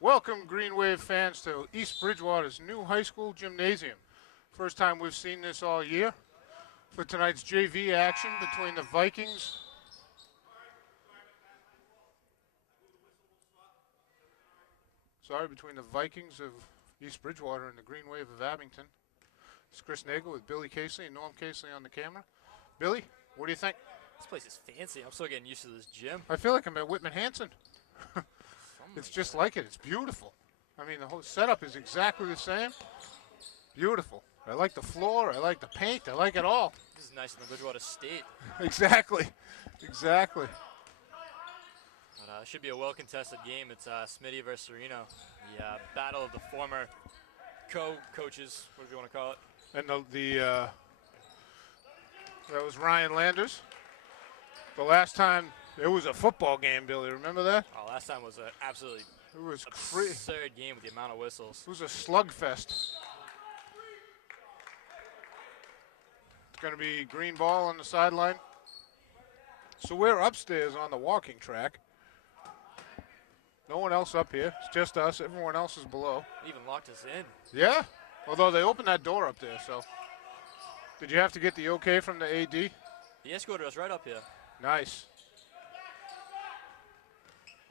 Welcome, Green Wave fans, to East Bridgewater's new high school gymnasium. First time we've seen this all year. For tonight's JV action between the Vikings. Between the Vikings of East Bridgewater and the Green Wave of Abington. It's Chris Nagel with Billy Casey and Norm Casey on the camera. Billy, what do you think? This place is fancy. I'm still getting used to this gym. I feel like I'm at Whitman Hanson. It's just like it. It's beautiful. I mean, the whole setup is exactly the same. Beautiful. I like the floor. I like the paint. I like it all. This is nice in the Bridgewater State. Exactly. Exactly. But it should be a well-contested game. It's Smitty versus Sereno. The battle of the former co-coaches, whatever you want to call it. And that was Ryan Landers. The last time it was a football game, Billy. Remember that? Oh, last time was an absolutely absurd game with the amount of whistles. It was a slugfest. It's going to be green ball on the sideline. So we're upstairs on the walking track. No one else up here. It's just us. Everyone else is below. Even locked us in. Yeah. Although they opened that door up there, so. Did you have to get the okay from the AD? He escorted us right up here. Nice.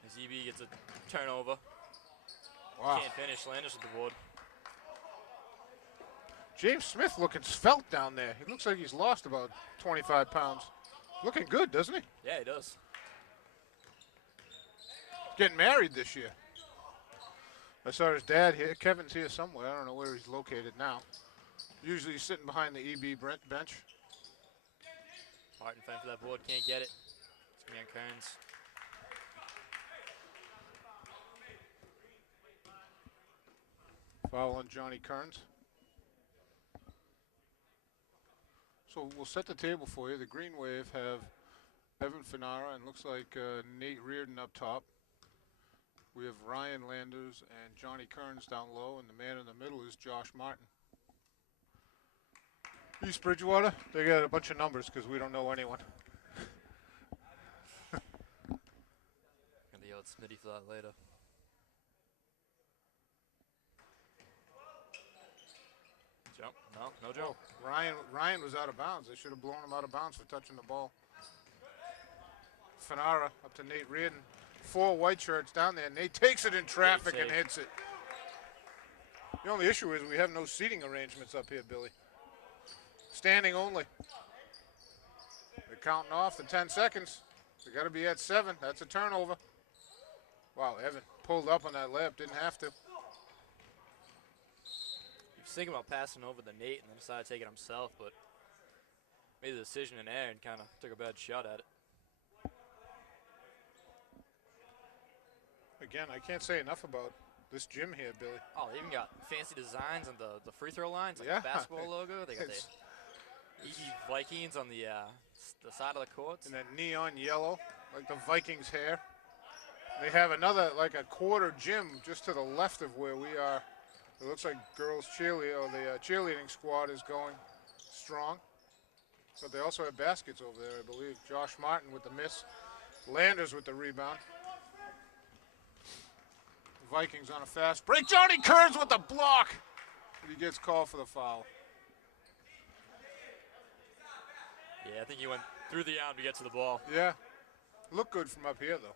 As EB gets a turnover. Wow. Can't finish. Landers with the board. James Smith looking svelte down there. He looks like he's lost about 25 pounds. Looking good, doesn't he? Yeah, he does. Getting married this year. I saw his dad here. Kevin's here somewhere. I don't know where he's located now. Usually he's sitting behind the EB bench. Martin fend for that board. Can't get it. It's going to be on Kearns. Foul on Johnny Kearns. So we'll set the table for you. The Green Wave have Evan Finara and looks like Nate Reardon up top. We have Ryan Landers and Johnny Kearns down low, and the man in the middle is Josh Martin. East Bridgewater, they got a bunch of numbers because we don't know anyone. Gonna be out Smitty for that later. Jump? No jump. Ryan was out of bounds. They should have blown him out of bounds for touching the ball. Finara up to Nate Reardon. 4 white shirts down there. Nate takes it in traffic and hits it. The only issue is we have no seating arrangements up here, Billy. Standing only. They're counting off the 10 seconds. They got to be at 7. That's a turnover. Wow, Evan pulled up on that layup. Didn't have to. He was thinking about passing over to Nate and then decided to take it himself, but made the decision in air and kind of took a bad shot at it. Again, I can't say enough about this gym here, Billy. Oh, they even got fancy designs on the free throw lines, like the basketball logo. They got the EB Vikings on the side of the courts. And that neon yellow, like the Vikings hair. They have another, like a quarter gym just to the left of where we are. It looks like girls cheerleading squad is going strong. But they also have baskets over there, I believe. Josh Martin with the miss. Landers with the rebound. Vikings on a fast break. Johnny Kearns with the block. But he gets called for the foul. Yeah, I think he went through the arm to get to the ball. Yeah. Looked good from up here, though.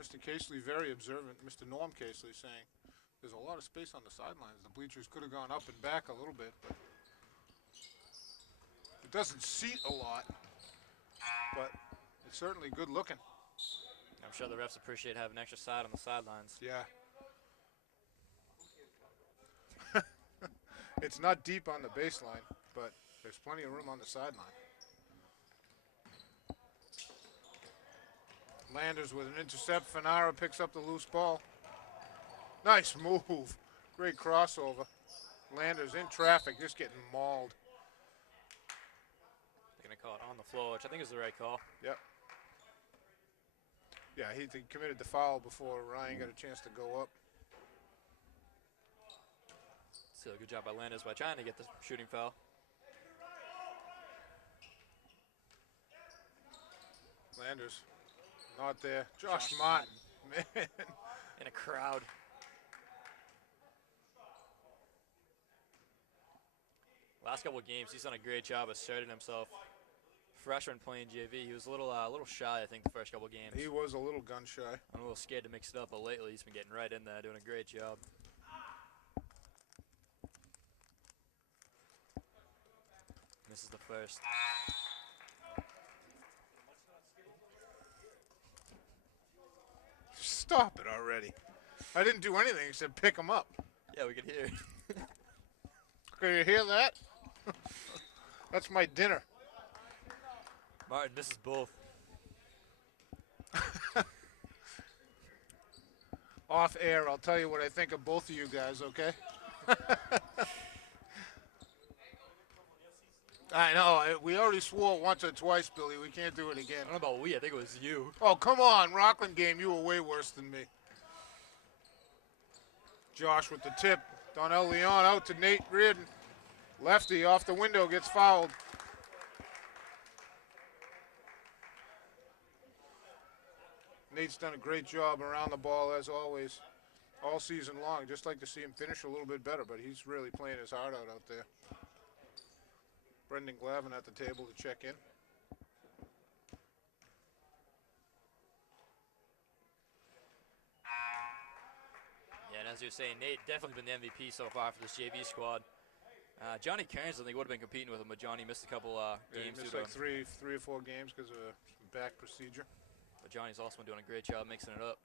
Mr. Casely, very observant. Mr. Norm Casely saying there's a lot of space on the sidelines. The bleachers could have gone up and back a little bit, but it doesn't seat a lot, but it's certainly good looking. I'm sure the refs appreciate having an extra side on the sidelines. Yeah. It's not deep on the baseline, but there's plenty of room on the sideline. Landers with an intercept. Finara picks up the loose ball. Nice move. Great crossover. Landers in traffic, just getting mauled. They're going to caught on the floor, which I think is the right call. Yep. Yeah, he committed the foul before Ryan got a chance to go up. Still a good job by Landis by trying to get the shooting foul. Landers not there. Josh Martin, man. In a crowd. Last couple of games, he's done a great job asserting himself. Freshman playing JV, he was a little shy, I think, the first couple of games. He was a little gun shy. I'm a little scared to mix it up, but lately he's been getting right in there, doing a great job. Misses the first. Stop it already. I didn't do anything except pick him up. Yeah, we could hear it. Can you hear that? That's my dinner. Martin misses both. Off air, I'll tell you what I think of both of you guys, okay? I know. We already swore once or twice, Billy. We can't do it again. I don't know about we. I think it was you. Oh, come on. Rockland game, you were way worse than me. Josh with the tip. Donnell Leon out to Nate Reardon. Lefty off the window, gets fouled. Nate's done a great job around the ball, as always, all season long. Just like to see him finish a little bit better, but he's really playing his heart out there. Brendan Glavin at the table to check in. Yeah, and as you were saying, Nate definitely been the MVP so far for this JV squad. Johnny Cairns, I think, would have been competing with him, but Johnny missed a couple games. He missed like three or four games because of a back procedure. But Johnny's also been doing a great job mixing it up.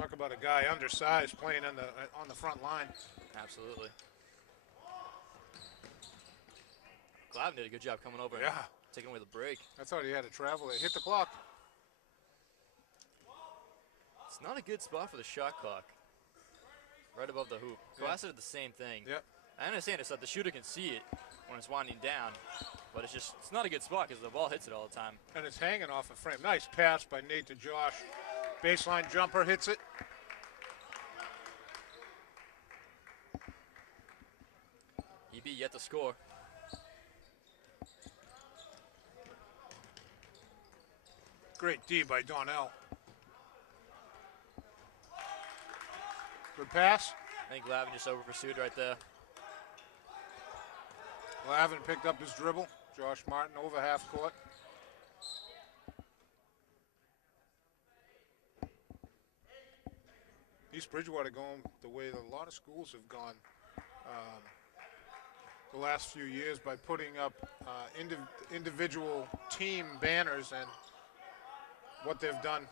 Talk about a guy undersized playing on the front line. Absolutely. Glavin did a good job coming over and taking away the break. I thought he had to travel. They hit the clock. It's not a good spot for the shot clock. Right above the hoop. Glasser did the same thing. Yep. I understand it's that the shooter can see it when it's winding down, but it's not a good spot because the ball hits it all the time. And it's hanging off a frame. Nice pass by Nate to Josh. Baseline jumper hits it. EB yet to score. Great D by Donnell. Good pass. I think Glavin just over pursued right there. Glavin picked up his dribble. Josh Martin over half court. East Bridgewater going the way that a lot of schools have gone the last few years by putting up individual team banners, and what they've done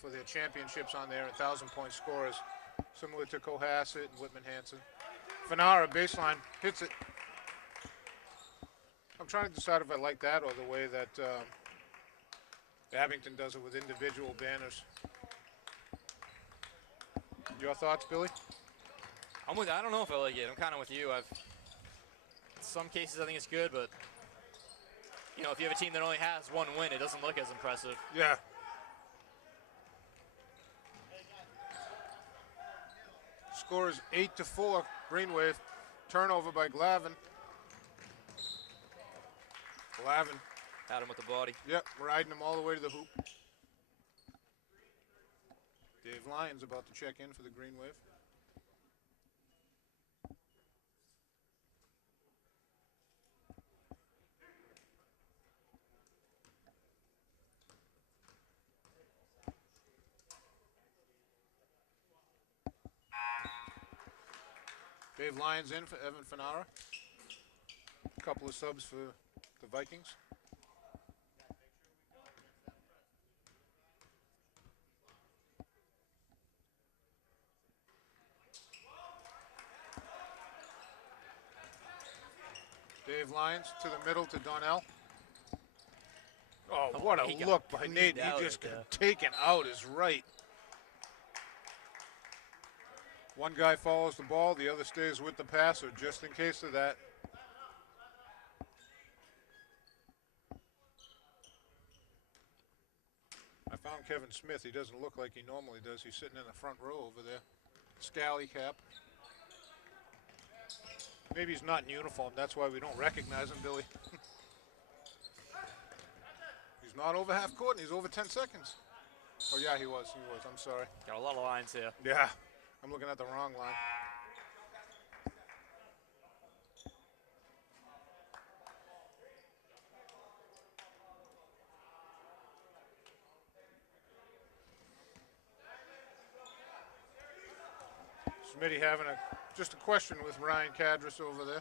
for their championships on there, 1,000-point scorers, similar to Cohasset and Whitman Hanson. Fanara baseline hits it. I'm trying to decide if I like that or the way that Abington does it with individual banners. Your thoughts, Billy? I don't know if I like it. I'm kind of with you. In some cases I think it's good, but you know, if you have a team that only has one win, it doesn't look as impressive. Yeah. Score is 8-4. Green Wave. Turnover by Glavin. Glavin. Had him with the body. Yep, riding him all the way to the hoop. Dave Lyons about to check in for the Green Wave. Dave Lyons in for Evan Fanara. A couple of subs for the Vikings. Dave Lyons to the middle to Donnell. Oh, what a look by Nate. He just got taken out his right. One guy follows the ball, the other stays with the passer, just in case of that. Tom Kevin Smith, he doesn't look like he normally does. He's sitting in the front row over there. Scally cap. Maybe he's not in uniform. That's why we don't recognize him, Billy. He's not over half court, and he's over 10 seconds. Oh, yeah, he was. I'm sorry. Got a lot of lines here. Yeah, I'm looking at the wrong line. Smitty having just a question with Ryan Cadris over there.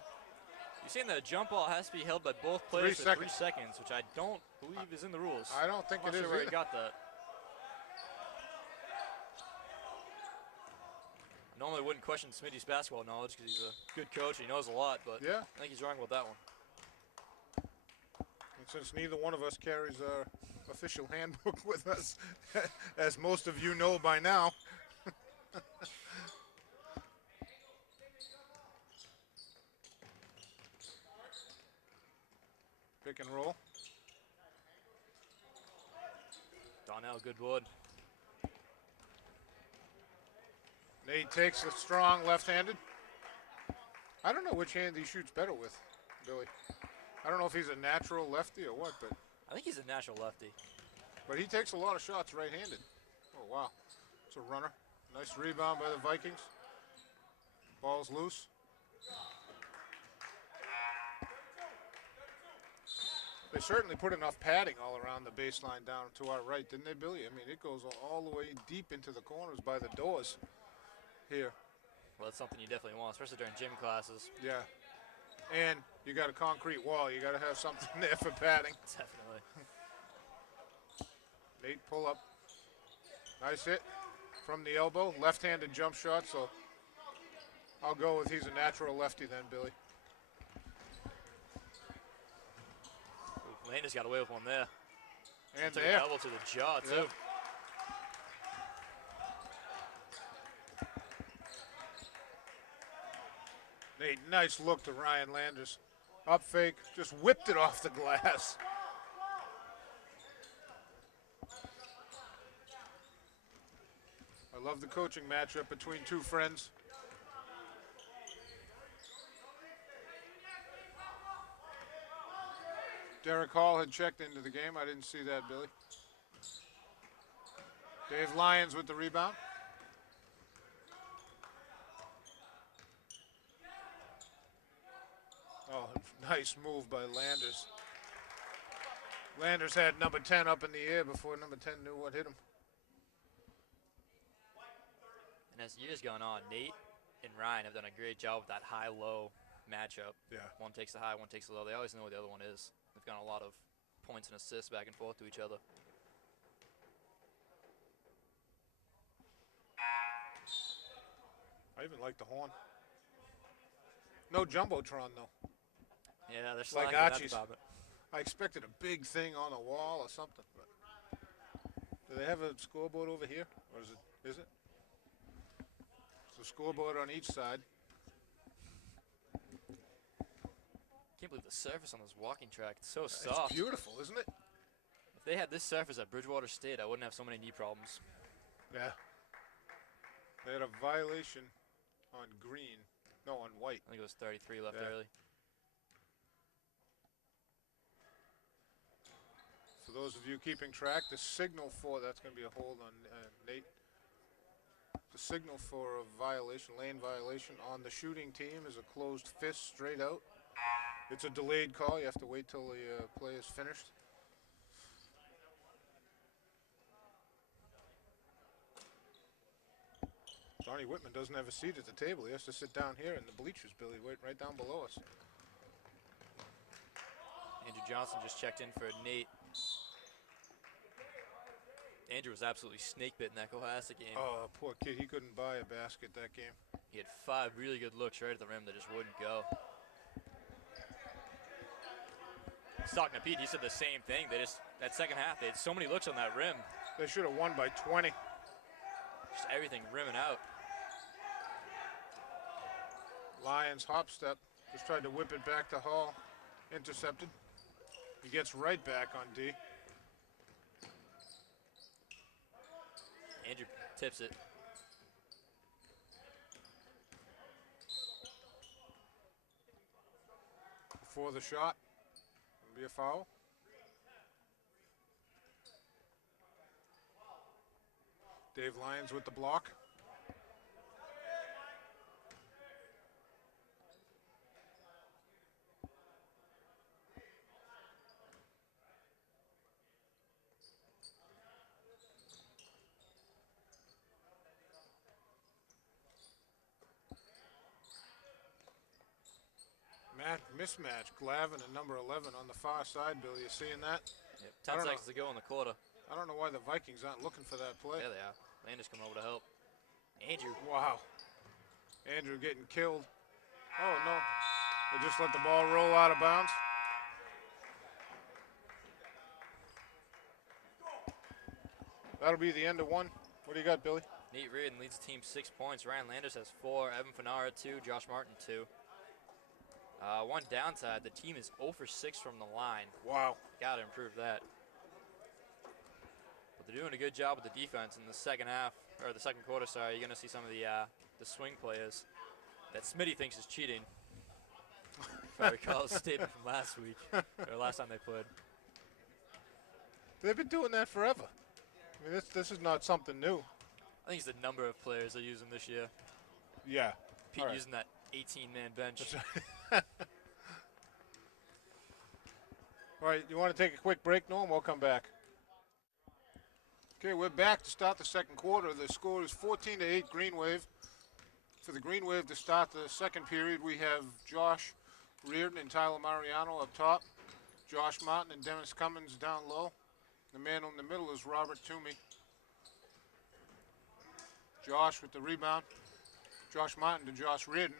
You're saying that a jump ball has to be held by both players for 3 seconds, which I don't believe is in the rules. I don't think it is. I'm not sure where he got that. I normally wouldn't question Smitty's basketball knowledge because he's a good coach. He knows a lot, but yeah, I think he's wrong about that one. And since neither one of us carries our official handbook with us, as most of you know by now. Pick and roll. Donnell Goodwood. Nate takes a strong left-handed. I don't know which hand he shoots better with, Billy. I don't know if he's a natural lefty or what, but I think he's a natural lefty. But he takes a lot of shots right-handed. Oh, wow. It's a runner. Nice rebound by the Vikings. Ball's loose. They certainly put enough padding all around the baseline down to our right, didn't they, Billy? I mean, it goes all the way deep into the corners by the doors here. Well, that's something you definitely want, especially during gym classes. Yeah. And you got a concrete wall. You got to have something there for padding. Definitely. Nate pull up. Nice hit from the elbow. Left-handed jump shot, so I'll go with he's a natural lefty then, Billy. Lane has got away with one there. And took there. an elbow to the jaw, too. Yep. Nate, nice look to Ryan Landers. Up fake, just whipped it off the glass. I love the coaching matchup between two friends. Derek Hall had checked into the game. I didn't see that, Billy. Dave Lyons with the rebound. Oh, nice move by Landers. Landers had number 10 up in the air before number 10 knew what hit him. And as years gone on, Nate and Ryan have done a great job with that high-low matchup. Yeah. One takes the high, one takes the low. They always know where the other one is. They've gotten a lot of points and assists back and forth to each other. I even like the horn. No Jumbotron, though. Yeah, they're Like slacking in that Archie's. department. I expected a big thing on the wall or something. But do they have a scoreboard over here? Or is it? Is it? It's a scoreboard on each side. Can't believe the surface on this walking track. It's so soft. It's beautiful, isn't it? If they had this surface at Bridgewater State, I wouldn't have so many knee problems. Yeah. They had a violation on green. No, on white. I think it was 33 left Yeah. early. For those of you keeping track, the signal for that's going to be a hold on Nate. The signal for a violation, lane violation on the shooting team is a closed fist straight out. It's a delayed call. You have to wait till the play is finished. Donnie Whitman doesn't have a seat at the table. He has to sit down here in the bleachers, Billy, right down below us. Andrew Johnson just checked in for Nate. Andrew was absolutely snake bit in that Cohasset game. Oh, poor kid. He couldn't buy a basket that game. He had 5 really good looks right at the rim that just wouldn't go. I was talking to Pete, he said the same thing. That second half, they had so many looks on that rim. They should have won by 20. Just everything rimming out. Lions hop step. Just tried to whip it back to Hall. Intercepted. He gets right back on D. Andrew tips it. Before the shot, it'll be a foul. Dave Lyons with the block. Mismatch. Glavin at number 11 on the far side, Bill. You seeing that? Yep. 10 seconds to go in the quarter. I don't know why the Vikings aren't looking for that play. Yeah, they are. Landers coming over to help. Andrew. Wow. Andrew getting killed. Oh, no. They just let the ball roll out of bounds. That'll be the end of one. What do you got, Billy? Nate Reardon leads the team 6 points. Ryan Landers has 4. Evan Fanara 2. Josh Martin 2. One downside, the team is 0 for 6 from the line. Wow. Got to improve that. But they're doing a good job with the defense in the second half, or the second quarter, sorry. You're going to see some of the swing players that Smitty thinks is cheating. If I recall his statement from last week, or last time they played. They've been doing that forever. I mean, this is not something new. I think it's the number of players they're using this year. Yeah. Pete using that 18-man bench. All right, you want to take a quick break, Norm? We'll come back. Okay, we're back to start the second quarter. The score is 14-8 Green Wave. For the Green Wave to start the second period, we have Josh Reardon and Tyler Mariano up top. Josh Martin and Dennis Cummins down low. The man in the middle is Robert Toomey. Josh with the rebound. Josh Martin to Josh Reardon.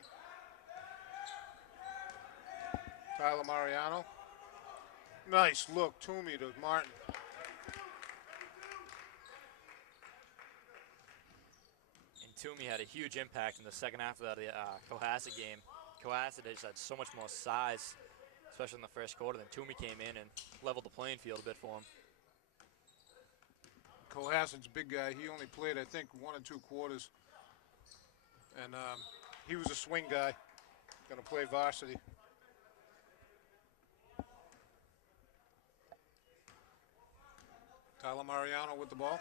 Tyler Mariano. Nice look, Toomey to Martin. And Toomey had a huge impact in the second half of the Cohasset game. Cohasset just had so much more size, especially in the first quarter, then Toomey came in and leveled the playing field a bit for him. Cohasset's big guy. He only played, I think, 1 or 2 quarters. And he was a swing guy. Going to play varsity. Tyler Mariano with the ball.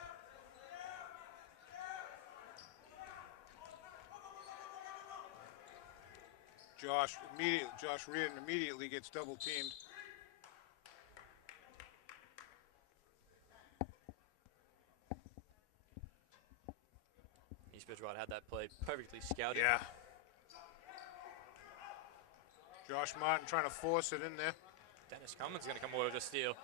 Josh Reardon immediately gets double teamed. East Bridgewater had that play perfectly scouted. Yeah. Josh Martin trying to force it in there. Dennis Cummins going to come over to steal.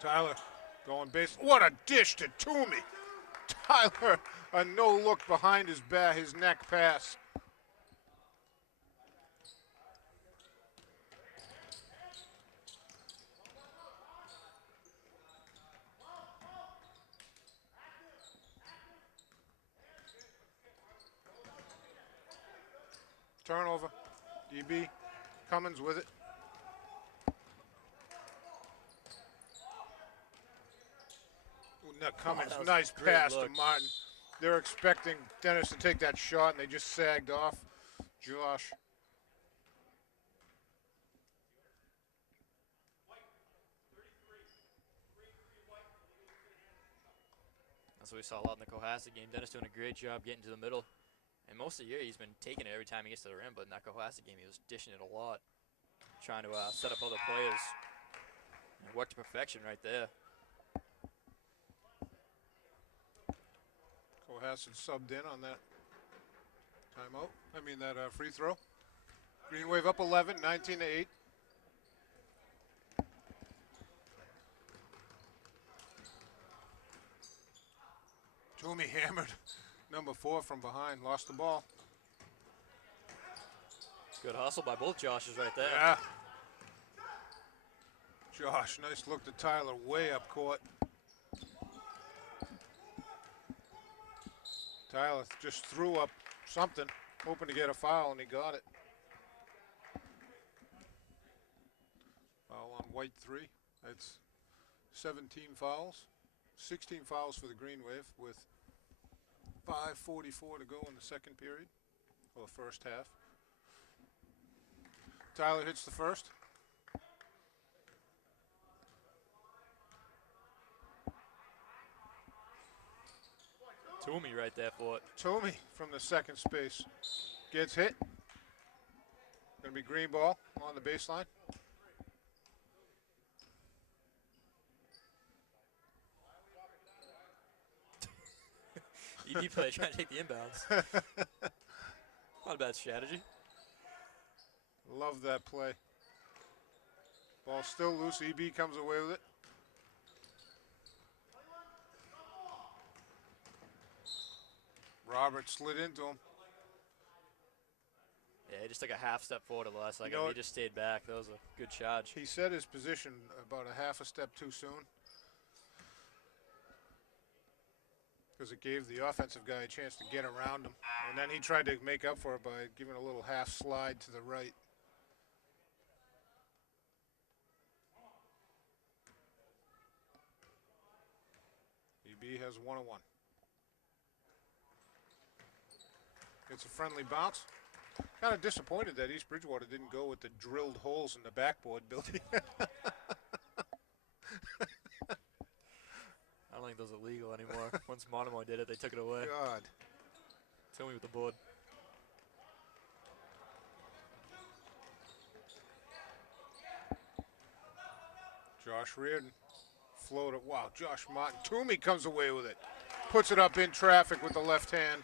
Tyler going base. What a dish to Toomey. Tyler, a no look behind his back, his neck pass. Turnover. DB Cummins with it. Cummins, nice pass to Martin. They're expecting Dennis to take that shot, and they just sagged off. Josh. That's what we saw a lot in the Cohasset game. Dennis doing a great job getting to the middle. And most of the year, he's been taking it every time he gets to the rim, but in that Cohasset game, he was dishing it a lot. Trying to set up other players. And worked to perfection right there. Cohasset subbed in on that timeout. That free throw. Green Wave up 11, 19-8. Toomey hammered number 4 from behind, lost the ball. Good hustle by both Joshes right there. Yeah. Josh, nice look to Tyler, way up court. Tyler just threw up something, hoping to get a foul, and he got it. Foul on white 3. That's 17 fouls. 16 fouls for the Green Wave with 5:44 to go in the second period, or first half. Tyler hits the first. Toomey right there for it. Toomey from the second space gets hit. Gonna be green ball on the baseline. EB player trying to take the inbounds. Not a bad strategy. Love that play. Ball still loose. EB comes away with it. Robert slid into him. Yeah, he just took a half step forward at the last second. You know, He just stayed back. That was a good charge. He set his position about a half a step too soon, because it gave the offensive guy a chance to get around him. And then he tried to make up for it by giving a little half slide to the right. EB has 1-1. It's a friendly bounce. Kind of disappointed that East Bridgewater didn't go with the drilled holes in the backboard building. I don't think those are legal anymore. Once Monomo did it, they took it away. God. Toomey with the board. Josh Reardon floated. Wow, Josh Martin. Toomey comes away with it. Puts it up in traffic with the left hand.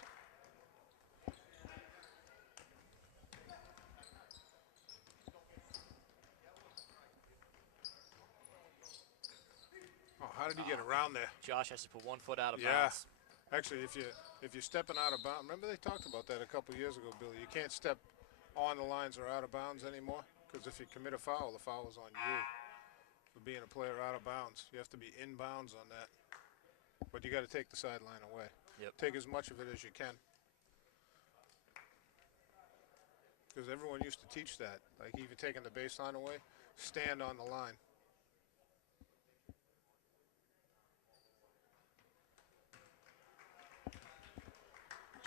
Oh, how did he get around there? Josh has to put 1 foot out of bounds. Actually, if you're stepping out of bounds, remember they talked about that a couple years ago, Billy. You can't step on the lines or out of bounds anymore, because if you commit a foul, the foul is on you for being a player out of bounds. You have to be in bounds on that, but you got to take the sideline away. Yep. Take Take as much of it as you can, because everyone used to teach that. Like even taking the baseline away, stand on the line.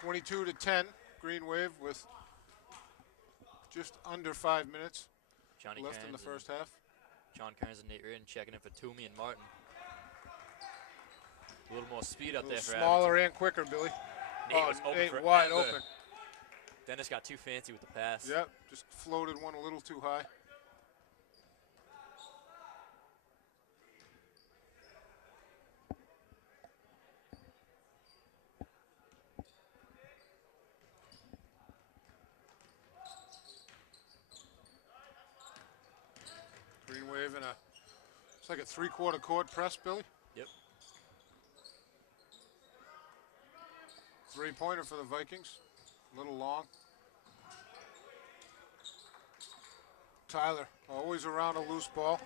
(22-10), Green Wave with just under 5 minutes Johnny left Kearns in the first half. John Kearns and Nate Reardon checking in for Toomey and Martin. A little more speed out there for smaller Abington. and quicker, Billy. Nate was open Nate for wide open. Dennis got too fancy with the pass. Yep, just floated one a little too high. Green Wave in it's like a 3/4 court press, Billy. Yep. 3-pointer for the Vikings. A little long. Tyler, always around a loose ball.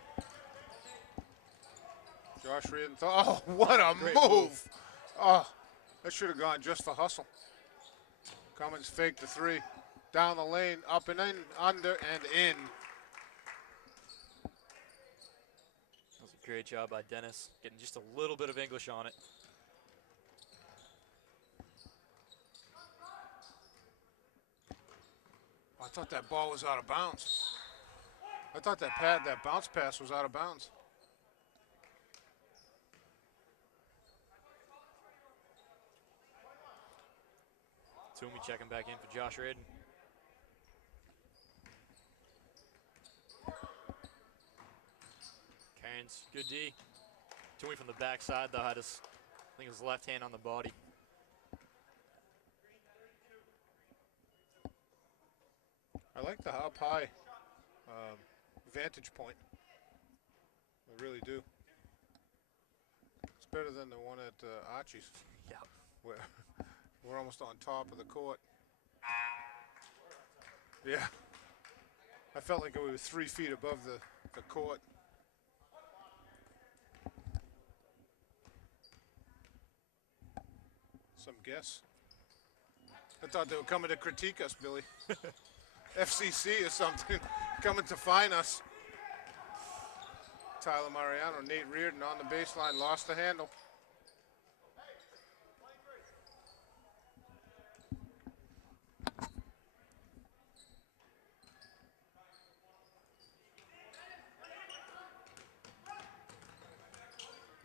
Josh Reardon. Oh, what a Great move. Oh, that should have gone just for hustle. Cummins faked the 3. Down the lane, up and in, under and in. That was a great job by Dennis, getting just a little bit of English on it. I thought that ball was out of bounds. I thought that bounce pass was out of bounds. Toomey checking back in for Josh Reardon. Kearns, good D. Toomey from the backside though had his, I think his left hand on the body. I like the up high vantage point. I really do. It's better than the one at Archie's, Yeah. where we're almost on top of the court. Yeah. I felt like we were 3 feet above the court. Some guess. I thought they were coming to critique us, Billy. FCC or something, coming to fine us. Tyler Mariano, Nate Reardon on the baseline, lost the handle.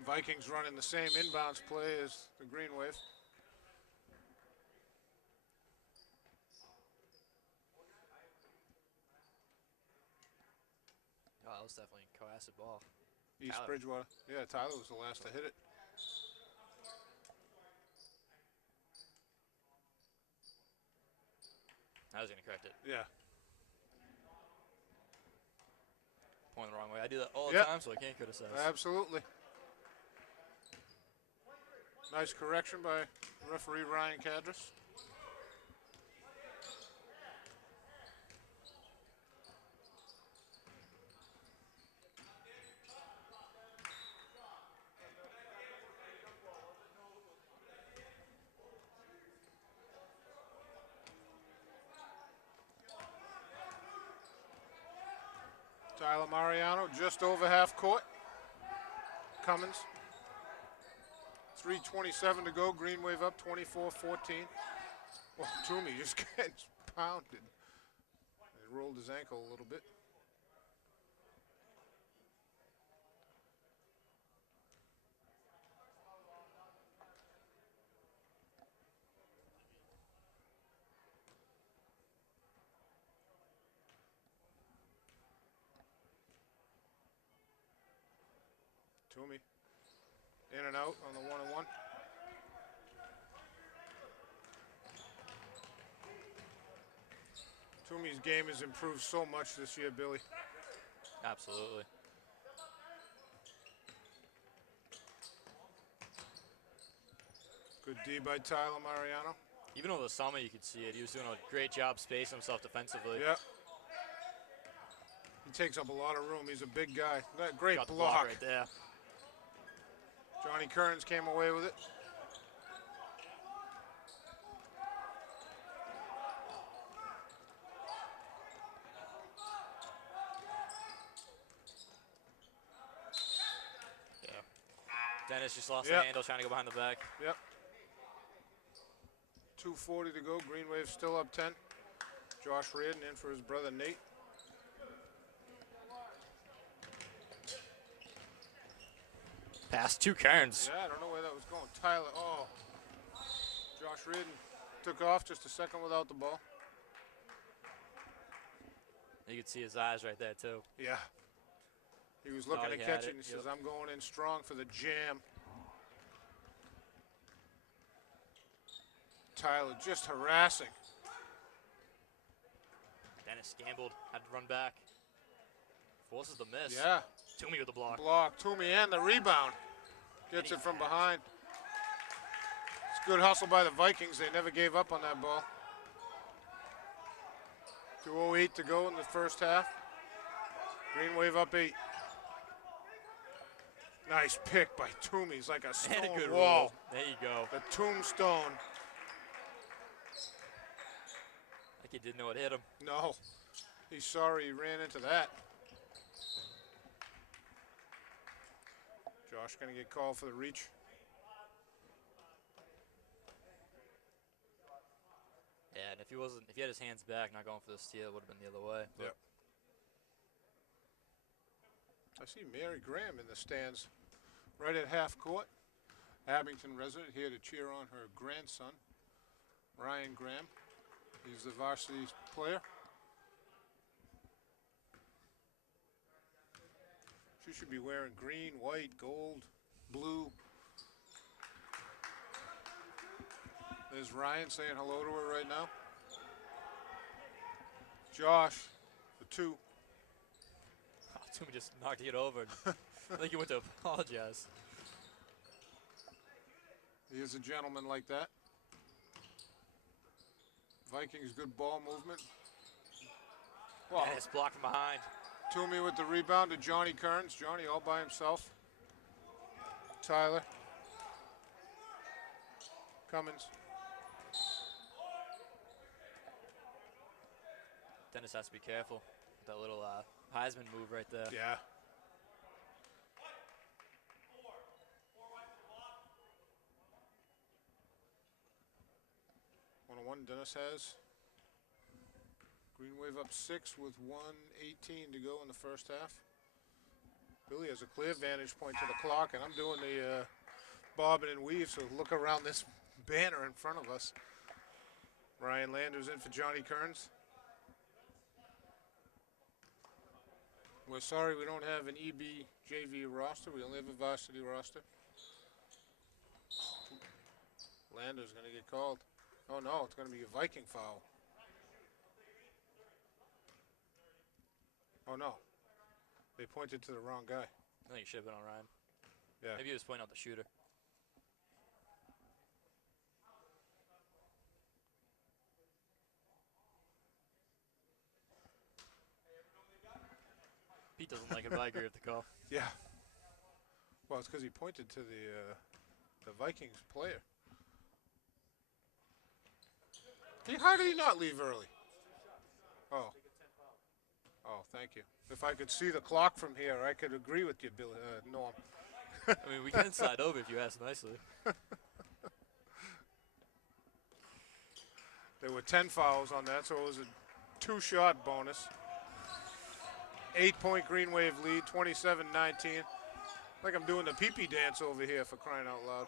Vikings running the same inbounds play as the Green Wave. Oh, that was definitely a cohesive ball. East Tyler. Bridgewater. Yeah, Tyler was the last to hit it. I was going to correct it. Yeah. Pointing the wrong way. I do that all the time, so I can't criticize. Absolutely. Nice correction by referee Ryan Cadras. Tyler Mariano just over half court. Cummins. 3:27 to go. Green Wave up 24-14. Well, Toomey just gets pounded. He rolled his ankle a little bit. Toomey in and out on the one-on-one. Toomey's game has improved so much this year, Billy. Absolutely. Good D by Tyler Mariano. Even over the summer, you could see it. He was doing a great job spacing himself defensively. Yeah. He takes up a lot of room. He's a big guy. That great Got the block right there. Johnny Kearns came away with it. Yeah. Dennis just lost the handle trying to go behind the back. Yep. 2:40 to go. Green Wave still up 10. Josh Reardon in for his brother Nate. Pass to Kearns. Yeah, I don't know where that was going. Tyler, Josh Reardon took off just a second without the ball. You could see his eyes right there, too. Yeah. He was looking he to had catch it, it, and he says, I'm going in strong for the jam. Tyler just harassing. Dennis gambled, had to run back. Forces the miss. Yeah. Toomey with the block. Toomey and the rebound. Gets it from behind. It's good hustle by the Vikings. They never gave up on that ball. 2:08 to go in the first half. Green Wave up 8. Nice pick by Toomey. He's like a stone And a good wall. roll. There you go. The tombstone. Like he didn't know it hit him. No. He's sorry he ran into that. Josh going to get called for the reach. Yeah, and if he had his hands back, not going for the steal, it would have been the other way. Yep. I see Mary Graham in the stands right at half court. Abington resident here to cheer on her grandson, Ryan Graham. He's the varsity player. She should be wearing green, white, gold, blue. There's Ryan saying hello to her right now. Josh, the 2. Oh, Toomey just knocked it over. I think he went to apologize. He is a gentleman like that. Vikings, good ball movement. Wow. And it's blocked from behind. Toomey with the rebound to Johnny Kearns. Johnny all by himself. Tyler. Cummins. Dennis has to be careful. That little Heisman move right there. Yeah. 1, Dennis has. Green Wave up 6 with 1:18 to go in the first half. Billy has a clear vantage point to the clock, and I'm doing the bobbing and weave, so look around this banner in front of us. Ryan Landers in for Johnny Kearns. We're sorry we don't have an EB JV roster. We only have a varsity roster. Landers going to get called. Oh no, it's going to be a Viking foul. Oh no, they pointed to the wrong guy. I think it should have been on Ryan. Yeah. Maybe he was pointing out the shooter. Pete doesn't like it, but I agree with the call. Yeah. Well, it's because he pointed to the Vikings player. How did he not leave early? Oh. Oh, thank you. If I could see the clock from here, I could agree with you, Bill, Norm. I mean, we can slide over if you ask nicely. There were 10 fouls on that, so it was a 2-shot bonus. 8-point Green Wave lead, 27-19. Like I'm doing the pee-pee dance over here, for crying out loud.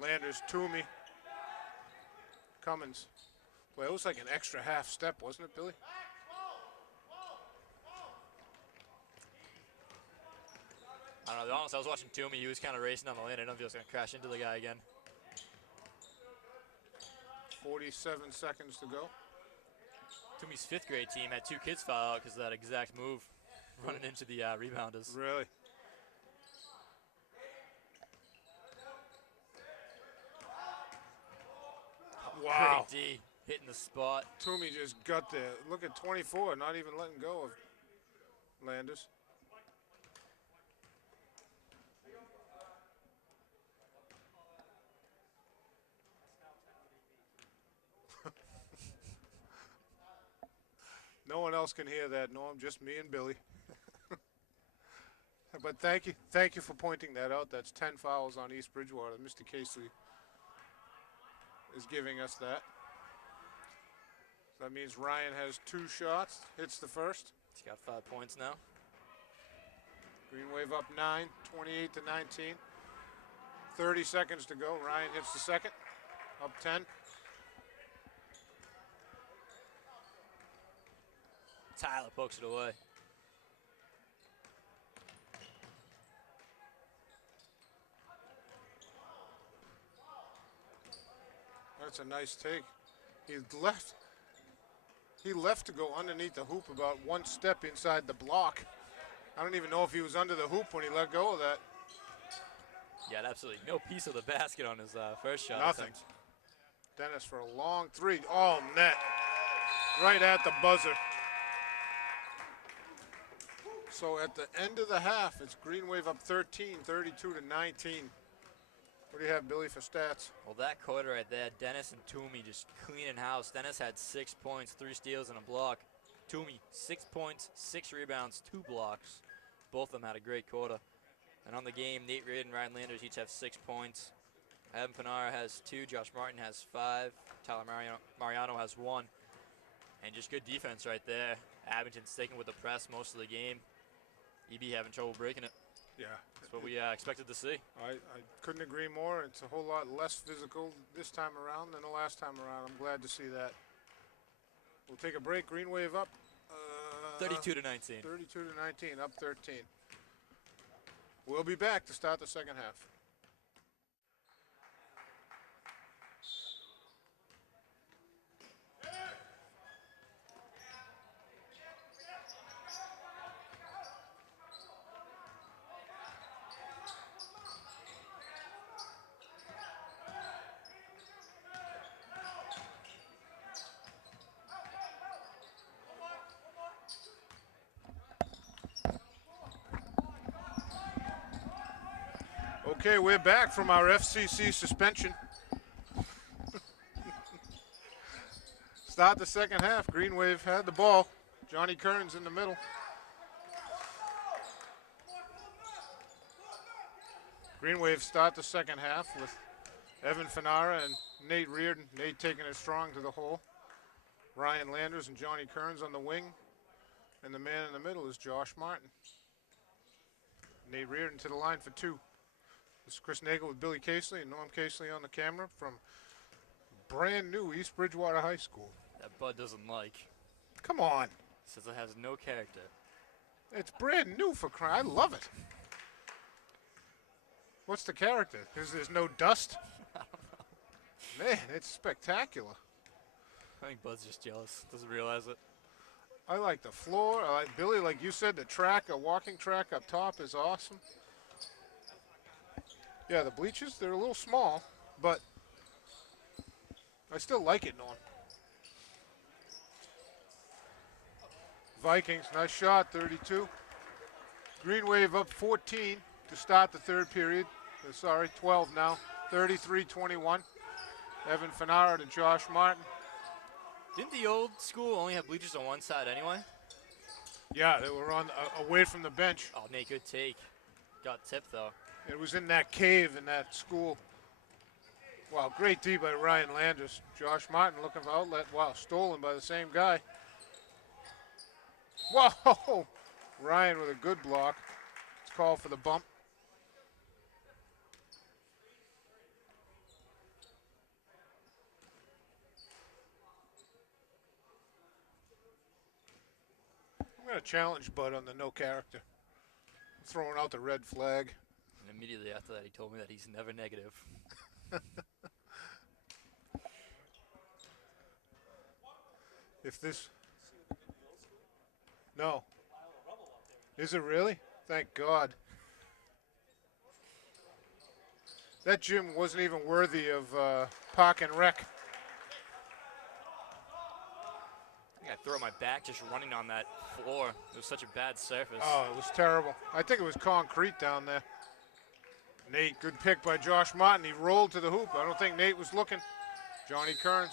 Landers, Toomey, Cummins. Boy, it was like an extra half step, wasn't it, Billy? I don't know. To be honest, I was watching Toomey. He was kind of racing down the lane. I don't know if he was going to crash into the guy again. 47 seconds to go. Toomey's 5th grade team had 2 kids foul out because of that exact move, running into the rebounders. Really? Wow. Great D, hitting the spot. Toomey just got there. Look at 24, not even letting go of Landers. No one else can hear that, Norm, just me and Billy. But thank you for pointing that out. That's 10 fouls on East Bridgewater. Mr. Casey is giving us that. So that means Ryan has 2 shots, hits the first. He's got 5 points now. Green Wave up 9, 28-19. 30 seconds to go. Ryan hits the second, up 10. Tyler pokes it away. That's a nice take. He left to go underneath the hoop about 1 step inside the block. I don't even know if he was under the hoop when he let go of that. Yeah, absolutely no piece of the basket on his first shot. Nothing. Attempt. Dennis for a long 3. Oh, net. Right at the buzzer. So at the end of the half, it's Green Wave up 13, 32-19. What do you have, Billy, for stats? Well, that quarter right there, Dennis and Toomey just cleaning house. Dennis had 6 points, 3 steals, and a block. Toomey, 6 points, 6 rebounds, 2 blocks. Both of them had a great quarter. And on the game, Nate Reid and Ryan Landers each have 6 points. Adam Panara has 2, Josh Martin has 5, Tyler Mariano has 1. And just good defense right there. Abington sticking with the press most of the game. EB having trouble breaking it. Yeah. That's what we expected to see. I couldn't agree more. It's a whole lot less physical this time around than the last time around. I'm glad to see that. We'll take a break. Green Wave up. 32-19. 32-19, up 13. We'll be back to start the second half. Okay, we're back from our FCC suspension. Start the second half. Green Wave had the ball. Johnny Kearns in the middle. Green Wave start the second half with Evan Fanara and Nate Reardon. Nate taking it strong to the hole. Ryan Landers and Johnny Kearns on the wing. And the man in the middle is Josh Martin. Nate Reardon to the line for two. This is Chris Nagel with Billy Casely and Norm Casely on the camera from brand new East Bridgewater High School. That Bud doesn't like. Come on. Says it has no character. It's brand new for crying. I love it. What's the character? Because there's no dust? I don't know. Man, it's spectacular. I think Bud's just jealous. Doesn't realize it. I like the floor. I like Billy, like you said, the track, a walking track up top is awesome. Yeah, the bleachers, they're a little small, but I still like it, Norm. Vikings, nice shot, 32. Green Wave up 14 to start the third period. Sorry, 12 now, 33-21. Evan Fanara to Josh Martin. Didn't the old school only have bleachers on one side anyway? Yeah, they were on away from the bench. Oh, Nate, good take. Got tipped, though. It was in that cave in that school. Wow, great D by Ryan Landers. Josh Martin looking for outlet. Wow, stolen by the same guy. Whoa! Ryan with a good block. It's called for the bump. I'm going to challenge Bud on the no character. Throwing out the red flag. And immediately after that, he told me that he's never negative. If this... No. Is it really? Thank God. That gym wasn't even worthy of Park and Rec. I think I threw my back just running on that floor. It was such a bad surface. Oh, it was terrible. I think it was concrete down there. Nate, good pick by Josh Martin. He rolled to the hoop. I don't think Nate was looking. Johnny Kearns.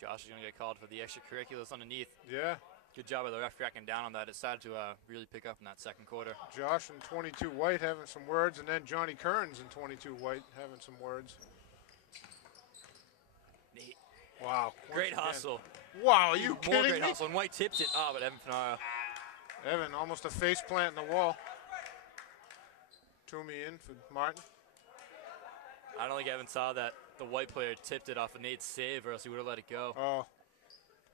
Josh is going to get called for the extracurriculars underneath. Yeah. Good job of the ref cracking down on that. It started to really pick up in that second quarter. Josh and 22 White having some words, and then Johnny Kearns and 22 White having some words. Nate. Wow. Great hustle. Wow, are you More kidding great me? hustle. And White tipped it. Oh, but Evan Fanara. Evan, almost a face plant in the wall. Toomey in for Martin. I don't think Evan saw that the White player tipped it off of Nate's save, or else he would have let it go. Oh,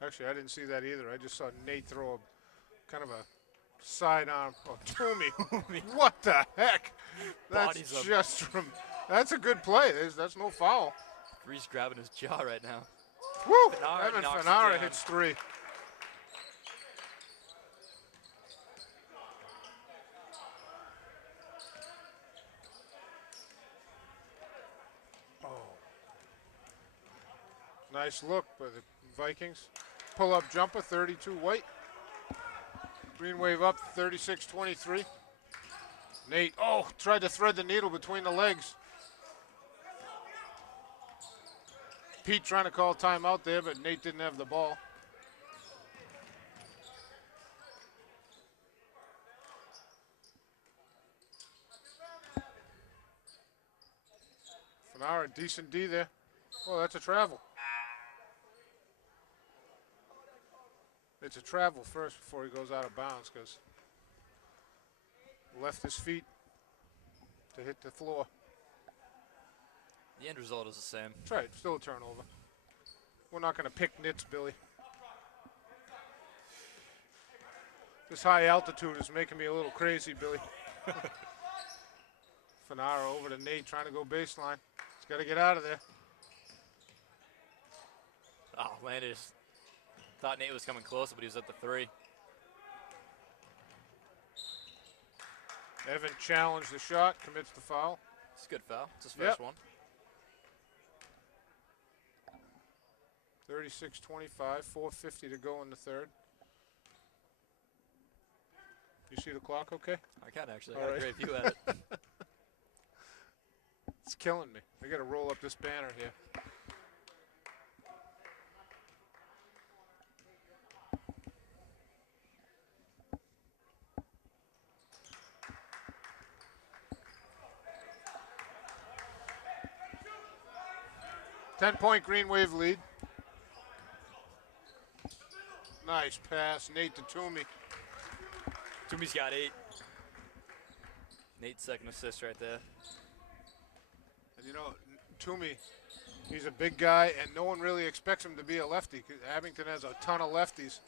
actually, I didn't see that either. I just saw Nate throw a kind of a sidearm. Oh, Toomey. What the heck? That's just from. That's a good play. That's no foul. Reese grabbing his jaw right now. Woo! Fanara Evan knocks it Fanara down. hits three. Nice look by the Vikings. Pull-up jumper, 32 White. Green Wave up, 36-23. Nate, tried to thread the needle between the legs. Pete trying to call timeout there, but Nate didn't have the ball. Fanara, decent D there. Oh, that's a travel. It's a travel first before he goes out of bounds because left his feet to hit the floor. The end result is the same. That's right, still a turnover. We're not going to pick nits, Billy. This high altitude is making me a little crazy, Billy. Fanara over to Nate trying to go baseline. He's got to get out of there. Oh, Landers thought Nate was coming closer, but he was at the three. Evan challenged the shot, commits the foul. It's a good foul. It's his first one. 36-25, 4:50 to go in the third. You see the clock okay? I can actually. All I got right. a great view at it. It's killing me. I got to roll up this banner here. 10-point Green Wave lead. Nice pass, Nate to Toomey. Toomey's got 8. Nate's second assist right there. And you know, Toomey, he's a big guy, and no one really expects him to be a lefty. Abington has a ton of lefties,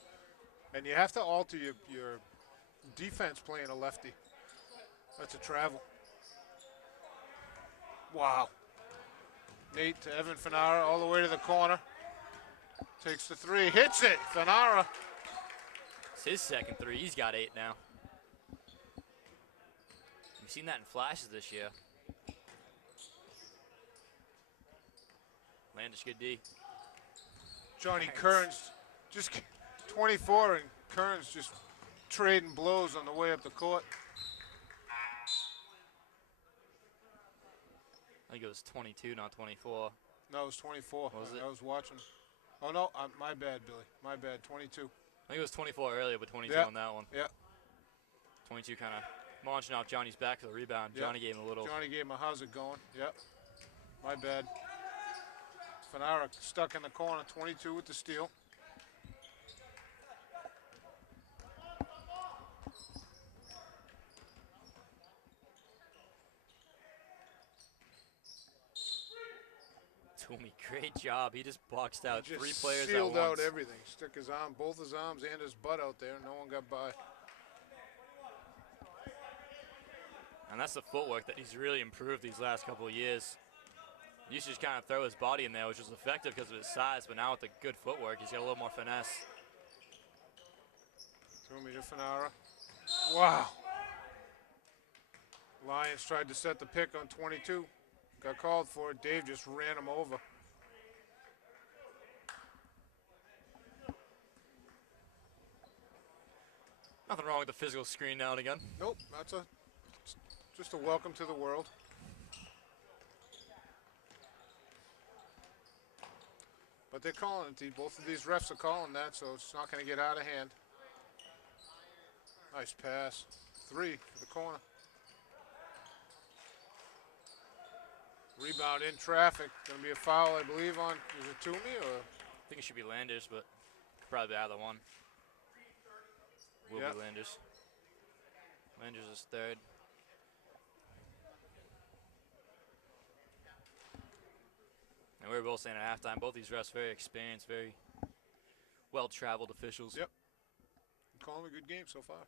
and you have to alter your defense playing a lefty. That's a travel. Wow. Nate to Evan Fanara all the way to the corner. Takes the 3, hits it. Fanara. It's his second 3. He's got 8 now. We've seen that in flashes this year. Landis, good D. Johnny Kearns, just 24, and Kearns just trading blows on the way up the court. I think it was 22, not 24. No, it was 24. Was it? I was watching. Oh, no, my bad, Billy. My bad, 22. I think it was 24 earlier, but 22 Yeah. on that one. Yeah. 22 kind of launching off Johnny's back for the rebound. Yep. Johnny gave him a little. Johnny gave him a how's it going. Yep. My bad. Fanara stuck in the corner, 22 with the steal. Toomey, great job. He just boxed out He just 3 players at sealed once. out everything. Stuck his arm, both his arms and his butt out there. No one got by. And that's the footwork that he's really improved these last couple of years. He used to just kind of throw his body in there, which was effective because of his size, but now with the good footwork, he's got a little more finesse. Toomey to Fanara. Wow. Lions tried to set the pick on 22. Got called for it. Dave just ran him over. Nothing wrong with the physical screen now and again. Nope, that's just a welcome to the world. But they're calling it. Both of these refs are calling that, so it's not going to get out of hand. Nice pass. 3 to the corner. Rebound in traffic. Going to be a foul, I believe, on, is it Toomey or? I think it should be Landers, but probably either one. Will Yep. be Landers. Landers is third. And we were both saying at halftime, both these refs very experienced, very well-traveled officials. Yep. Calling a good game so far.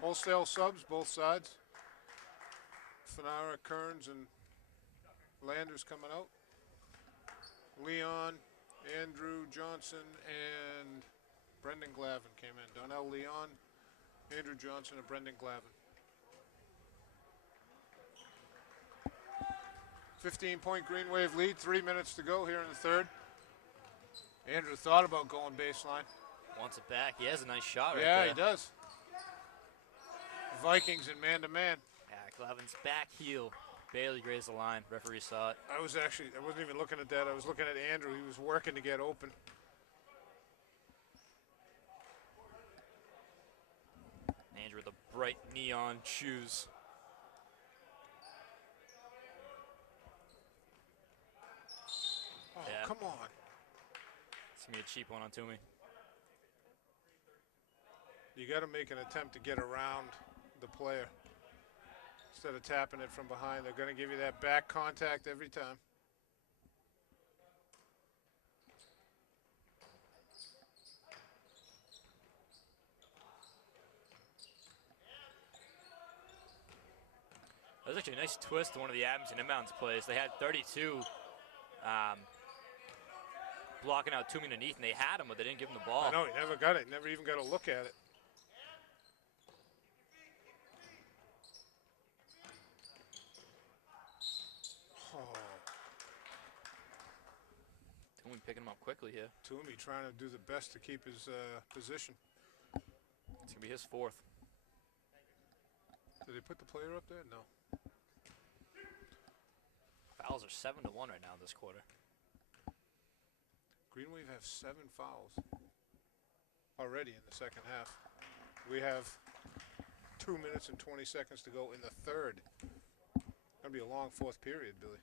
Wholesale subs, both sides. Fanara, Kearns, and Landers coming out. Leon, Andrew Johnson, and Brendan Glavin came in. Donnell Leon, Andrew Johnson, and Brendan Glavin. 15-point Green Wave lead, 3 minutes to go here in the third. Andrew thought about going baseline. Wants it back. He has a nice shot right Yeah, there. he does. Vikings in man-to-man. Yeah, Glavin's back heel. Barely grazed the line. Referee saw it. I wasn't even looking at that. I was looking at Andrew. He was working to get open. Andrew with the bright neon shoes. Oh, Yeah. come on. It's going to be a cheap one on Toomey. You got to make an attempt to get around the player instead of tapping it from behind. They're going to give you that back contact every time. That was actually a nice twist to one of the Abington inbounds plays. They had 32 blocking out Toomey underneath, and they had him, but they didn't give him the ball. I know, he never got it. Never even got a look at it. Oh, Toomey picking him up quickly here. Toomey trying to do the best to keep his position. It's going to be his 4th. Did they put the player up there? No. Fouls are 7-1 right now this quarter. Green Wave have 7 fouls already in the second half. We have 2 minutes and 20 seconds to go in the third. Gonna be a long fourth period, Billy.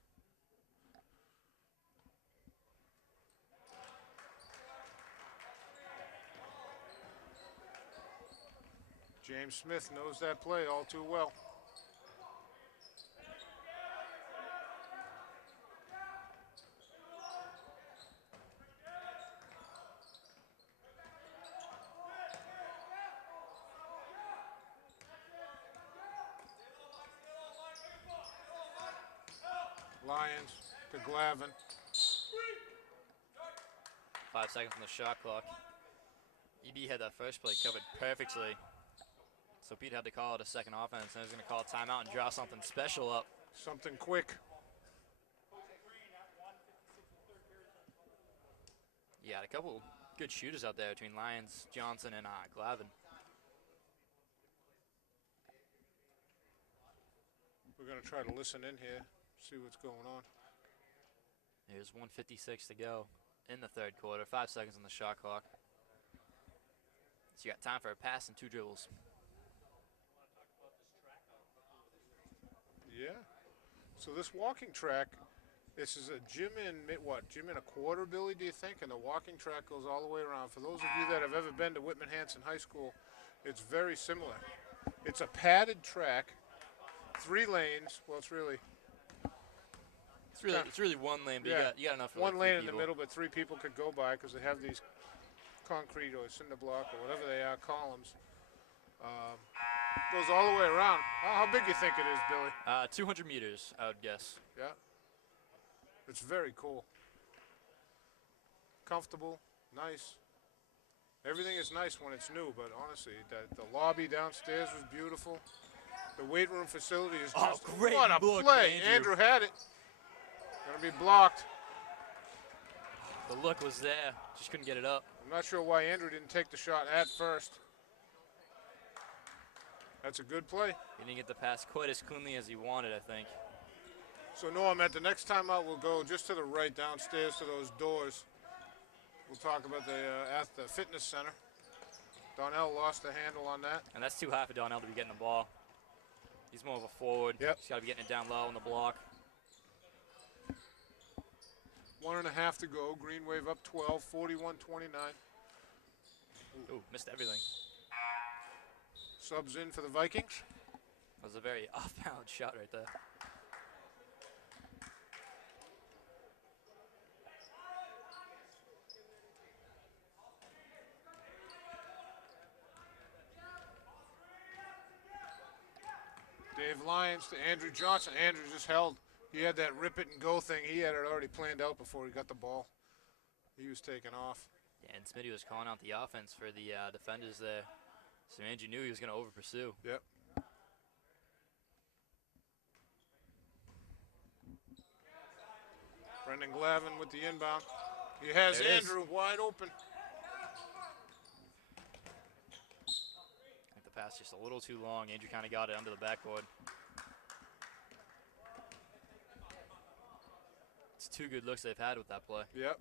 James Smith knows that play all too well. Lions to Glavin. 5 seconds on the shot clock. EB had that first play covered perfectly. So Pete had to call it a second offense, and he's going to call a timeout and draw something special up. Something quick. Yeah, a couple good shooters out there between Lyons, Johnson, and Glavin. We're going to try to listen in here, see what's going on. There's 1:56 to go in the third quarter. 5 seconds on the shot clock. So you got time for a pass and 2 dribbles. Yeah. So this walking track, this is a gym and gym and a quarter, Billy, do you think? And the walking track goes all the way around. For those of you that have ever been to Whitman-Hanson High School, it's very similar. It's a padded track, 3 lanes. Well, it's really one lane, but yeah, you got enough for one like lane in 3 the people. middle, but 3 people could go by because they have these concrete or cinder block or whatever they are, columns. Goes all the way around. How big you think it is, Billy? 200 meters, I would guess. Yeah. It's very cool. Comfortable, nice. Everything is nice when it's new, but honestly, the lobby downstairs was beautiful. The weight room facility is just great what a look, play. Andrew Andrew had it. Gonna be blocked. The look was there, just couldn't get it up. I'm not sure why Andrew didn't take the shot at first. That's a good play. He didn't get the pass quite as cleanly as he wanted, I think. So Norm, at the next time out, we'll go just to the right downstairs to those doors. We'll talk about at the fitness center. Donnell lost the handle on that. And that's too high for Donnell to be getting the ball. He's more of a forward. Yep. He's got to be getting it down low on the block. 1.5 to go. Green Wave up 12, 41-29. Ooh, missed everything. Subs in for the Vikings. That was a very off-balance shot right there. Dave Lyons to Andrew Johnson. Andrew just held. He had that rip it and go thing. He had it already planned out before he got the ball. He was taking off. Yeah, and Smitty was calling out the offense for the defenders there. So Andrew knew he was going to over-pursue. Yep. Brendan Glavin with the inbound. He has Andrew wide open. I think the pass just a little too long. Andrew kind of got it under the backboard. It's 2 good looks they've had with that play. Yep.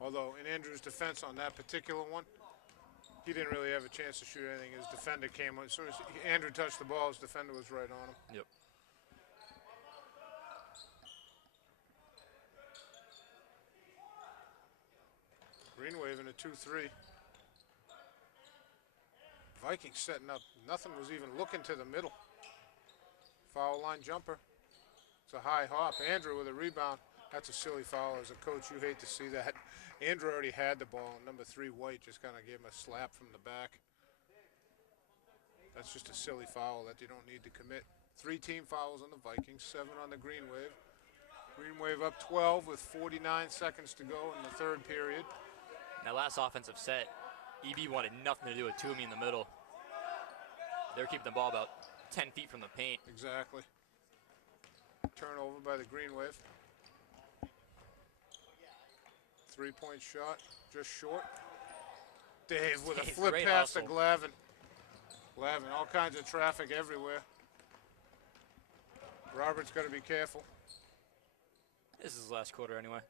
Although in Andrew's defense on that particular one, he didn't really have a chance to shoot anything. His defender came on. As soon as Andrew touched the ball, his defender was right on him. Yep. Green Wave in a 2-3. Vikings setting up. Nothing was even looking to the middle. Foul line jumper. It's a high hop. Andrew with a rebound. That's a silly foul. As a coach, you hate to see that. Andrew already had the ball. Number 3, White, just kind of gave him a slap from the back. That's just a silly foul that you don't need to commit. 3 team fouls on the Vikings, 7 on the Green Wave. Green Wave up 12 with 49 seconds to go in the third period. That last offensive set, EB wanted nothing to do with Toomey in the middle. They were keeping the ball about 10 feet from the paint. Exactly. Turnover by the Green Wave. 3-point shot, just short. Dave with a flip pass to Glavin. Glavin, all kinds of traffic everywhere. Robert's got to be careful. This is his last quarter anyway.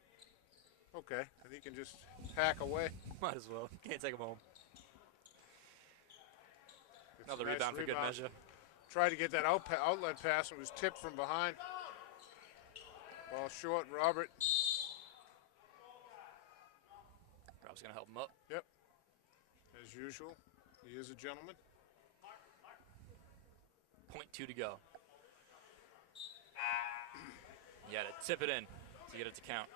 Okay, and he can just hack away. Might as well. Can't take him home. It's Another a nice rebound for good measure. Tried to get that outlet pass and was tipped from behind. Ball short, Robert. Rob's going to help him up. Yep. As usual, he is a gentleman. 2 to go. You got to tip it in to get it to count.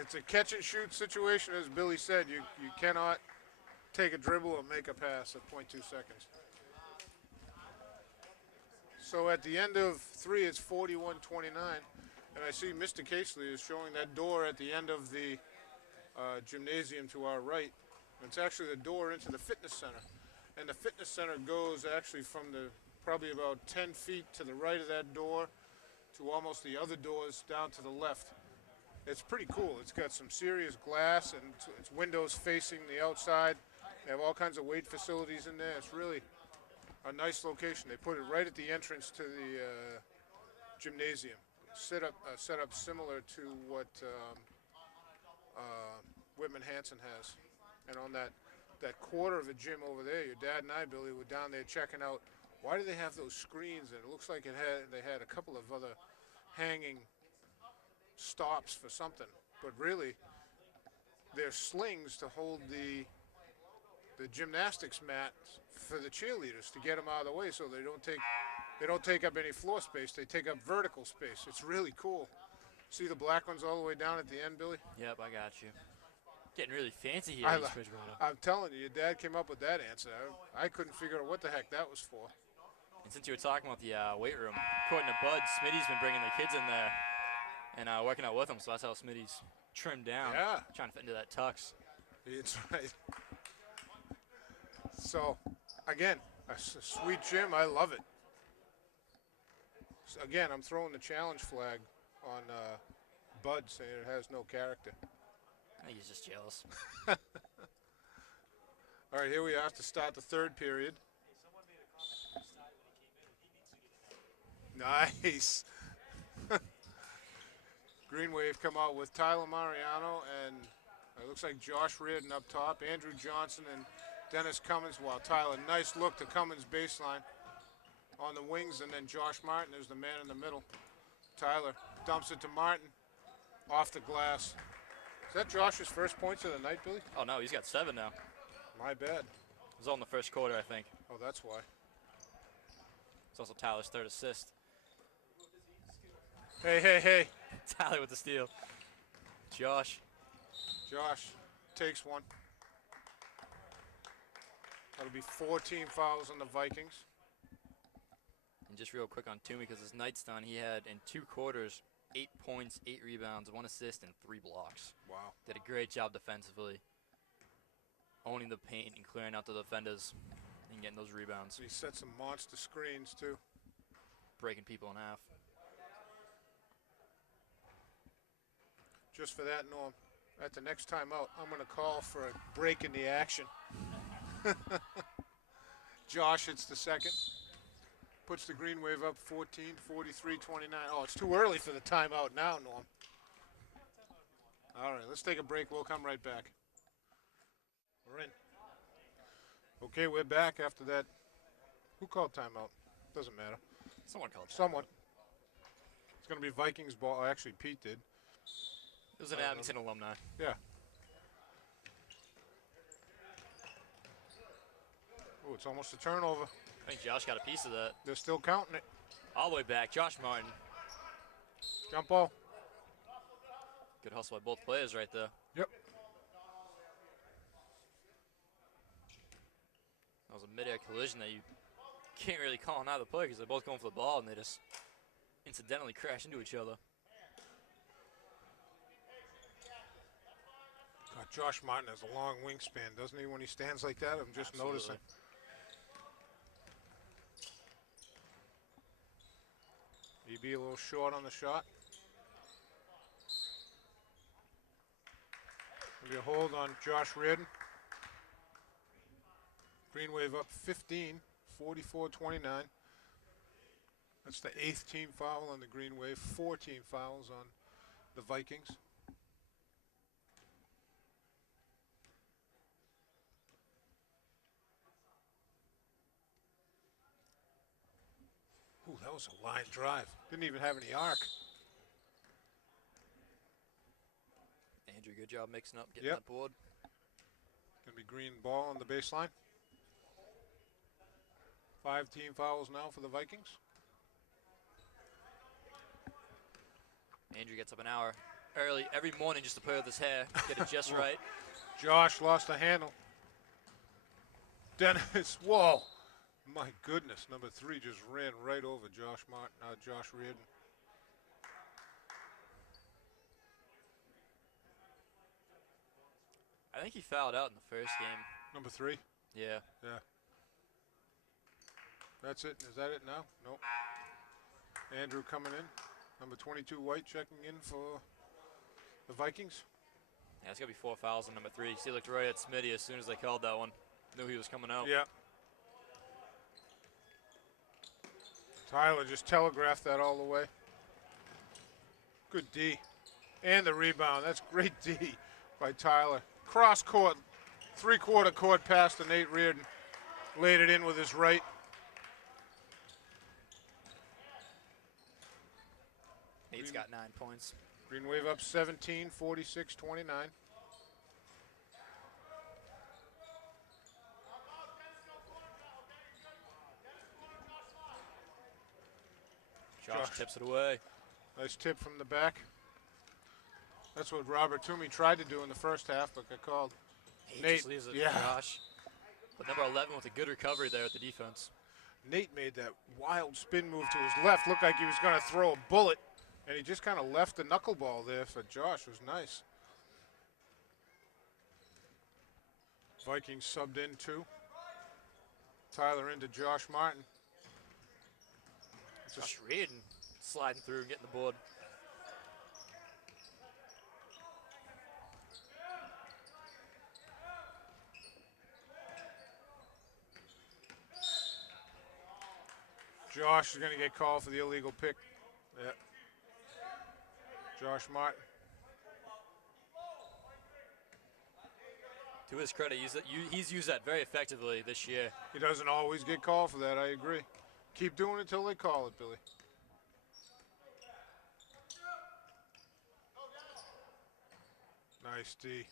It's a catch and shoot situation, as Billy said. You cannot take a dribble or make a pass at 0.2 seconds. So at the end of 3, it's 41-29, and I see Mr. Casely is showing that door at the end of the gymnasium to our right. It's actually the door into the fitness center, and the fitness center goes actually from the probably about 10 feet to the right of that door to almost the other doors down to the left. It's pretty cool. It's got some serious glass, and it's windows facing the outside. They have all kinds of weight facilities in there. It's really a nice location. They put it right at the entrance to the gymnasium. Set up similar to what Whitman Hanson has. And on that quarter of a gym over there, your dad and I, Billy, were down there checking out. Why do they have those screens? And it looks like they had a couple of other hanging stops for something, but really they're slings to hold the gymnastics mat for the cheerleaders to get them out of the way, so they don't take up any floor space. They take up vertical space. It's really cool. See the black ones all the way down at the end, Billy? Yep, I got you. Getting really fancy here in Bridgewater. I'm telling you, your dad came up with that answer. I couldn't figure out what the heck that was for. And since you were talking about the weight room, according to Bud, Smitty's been bringing the kids in there and working out with them, so that's how Smitty's trimmed down. Yeah. Trying to fit into that tux. That's right. So, again, a sweet gym. I love it. So again, I'm throwing the challenge flag on Bud, saying it has no character. I think he's just jealous. All right, here we are to start the third period. Nice. Green Wave come out with Tyler Mariano and it looks like Josh Reardon up top, Andrew Johnson and Dennis Cummins, while Tyler, nice look to Cummins baseline on the wings, and then Josh Martin is the man in the middle. Tyler dumps it to Martin off the glass. Is that Josh's first points of the night, Billy? Oh, no, he's got 7 now. My bad. It was all in the first quarter, I think. Oh, that's why. It's also Tyler's 3rd assist. Hey. Tyler with the steal. Josh takes one. That'll be 14 fouls on the Vikings. And just real quick on Toomey, because his night's done, he had in 2 quarters 8 points, 8 rebounds, 1 assist, and 3 blocks. Wow. Did a great job defensively, owning the paint and clearing out the defenders and getting those rebounds. He set some monster screens, too. Breaking people in half. Just for that, Norm, at the next time out, I'm going to call for a break in the action. Josh hits the second. Puts the Green Wave up 14, 43-29. Oh, it's too early for the timeout now, Norm. All right, let's take a break. We'll come right back. We're in. Okay, we're back after that. Who called timeout? Doesn't matter. Someone called. Someone. It's going to be Vikings ball. Actually, Pete did. It was an Abington alumni. Yeah. Oh, it's almost a turnover. I think Josh got a piece of that. They're still counting it. All the way back, Josh Martin. Jump ball. Good hustle by both players right there. Yep. That was a mid-air collision that you can't really call on either player because they're both going for the ball and they just incidentally crash into each other. God, Josh Martin has a long wingspan, doesn't he, when he stands like that? I'm just Absolutely. noticing. Maybe a little short on the shot. Maybe a hold on Josh Reardon. Green Wave up 15, 44-29. That's the 8th team foul on the Green Wave, 14 fouls on the Vikings. Ooh, that was a line drive. Didn't even have any arc. Andrew, good job mixing up, getting Yep. that board. Gonna be green ball on the baseline. 5 team fouls now for the Vikings. Andrew gets up an hour early every morning just to play with his hair, get it just right. Josh lost the handle. Dennis, whoa. My goodness, number 3 just ran right over Josh Reardon. I think he fouled out in the first game. Number 3? Yeah. Yeah. That's it. Is that it now? Nope. Andrew coming in. Number 22, White, checking in for the Vikings. Yeah, it's going to be 4 fouls on number 3. See, looked right at Smitty as soon as they called that one. Knew he was coming out. Yeah. Tyler just telegraphed that all the way. Good D. And the rebound. That's great D by Tyler. Cross court, 3/4 court pass to Nate Reardon. Laid it in with his right. Nate's got 9 points. Green Wave up 17, 46-29. Josh tips it away. Nice tip from the back. That's what Robert Toomey tried to do in the first half, but got called. He Nate, just leaves it yeah. for Josh. But number 11 with a good recovery there at the defense. Nate made that wild spin move to his left. Looked like he was going to throw a bullet, and he just kind of left the knuckleball there for Josh. It was nice. Vikings subbed in 2. Tyler into Josh Martin. Josh Reardon sliding through and getting the board. Josh is going to get called for the illegal pick. Yeah. Josh Martin. To his credit, he's used that very effectively this year. He doesn't always get called for that, I agree. Keep doing it until they call it, Billy. Nice D.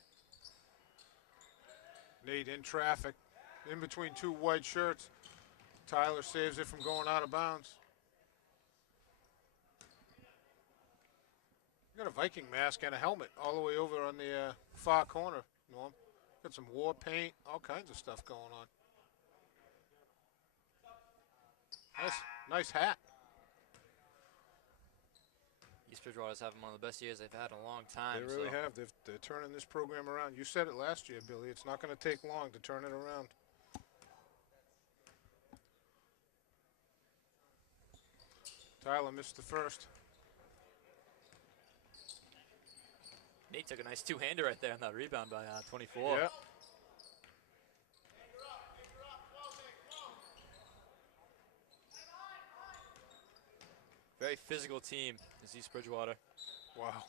Nate in traffic, in between 2 white shirts. Tyler saves it from going out of bounds. You got a Viking mask and a helmet all the way over on the far corner, Norm. Got some war paint, all kinds of stuff going on. Nice hat. East Bridgewater's having one of the best years they've had in a long time. They really have. They're turning this program around. You said it last year, Billy. It's not going to take long to turn it around. Tyler missed the first. Nate took a nice two-hander right there on that rebound by 24. Yeah. Very physical team is East Bridgewater. Wow.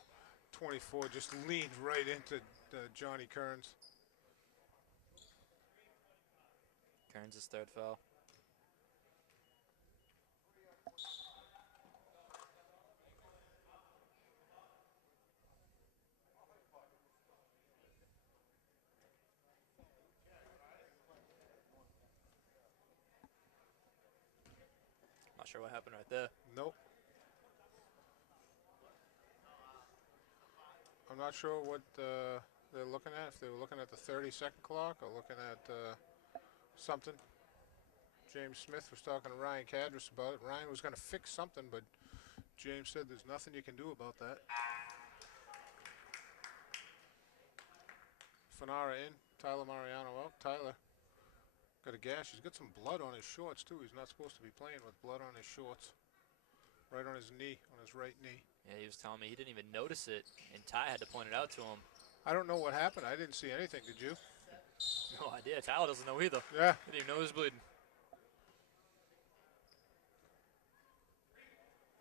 24 just leaned right into Johnny Kearns. Kearns' third foul. Not sure what happened right there. Nope. I'm not sure what they're looking at, if they were looking at the 30-second clock or looking at something. James Smith was talking to Ryan Cadris about it. Ryan was going to fix something, but James said there's nothing you can do about that. Fanara in, Tyler Mariano out. Tyler got a gash. He's got some blood on his shorts, too. He's not supposed to be playing with blood on his shorts. Right on his knee, on his right knee. Yeah, he was telling me he didn't even notice it, and Ty had to point it out to him. I don't know what happened. I didn't see anything. Did you? No idea. Tyler doesn't know either. Yeah. Didn't even know he was bleeding.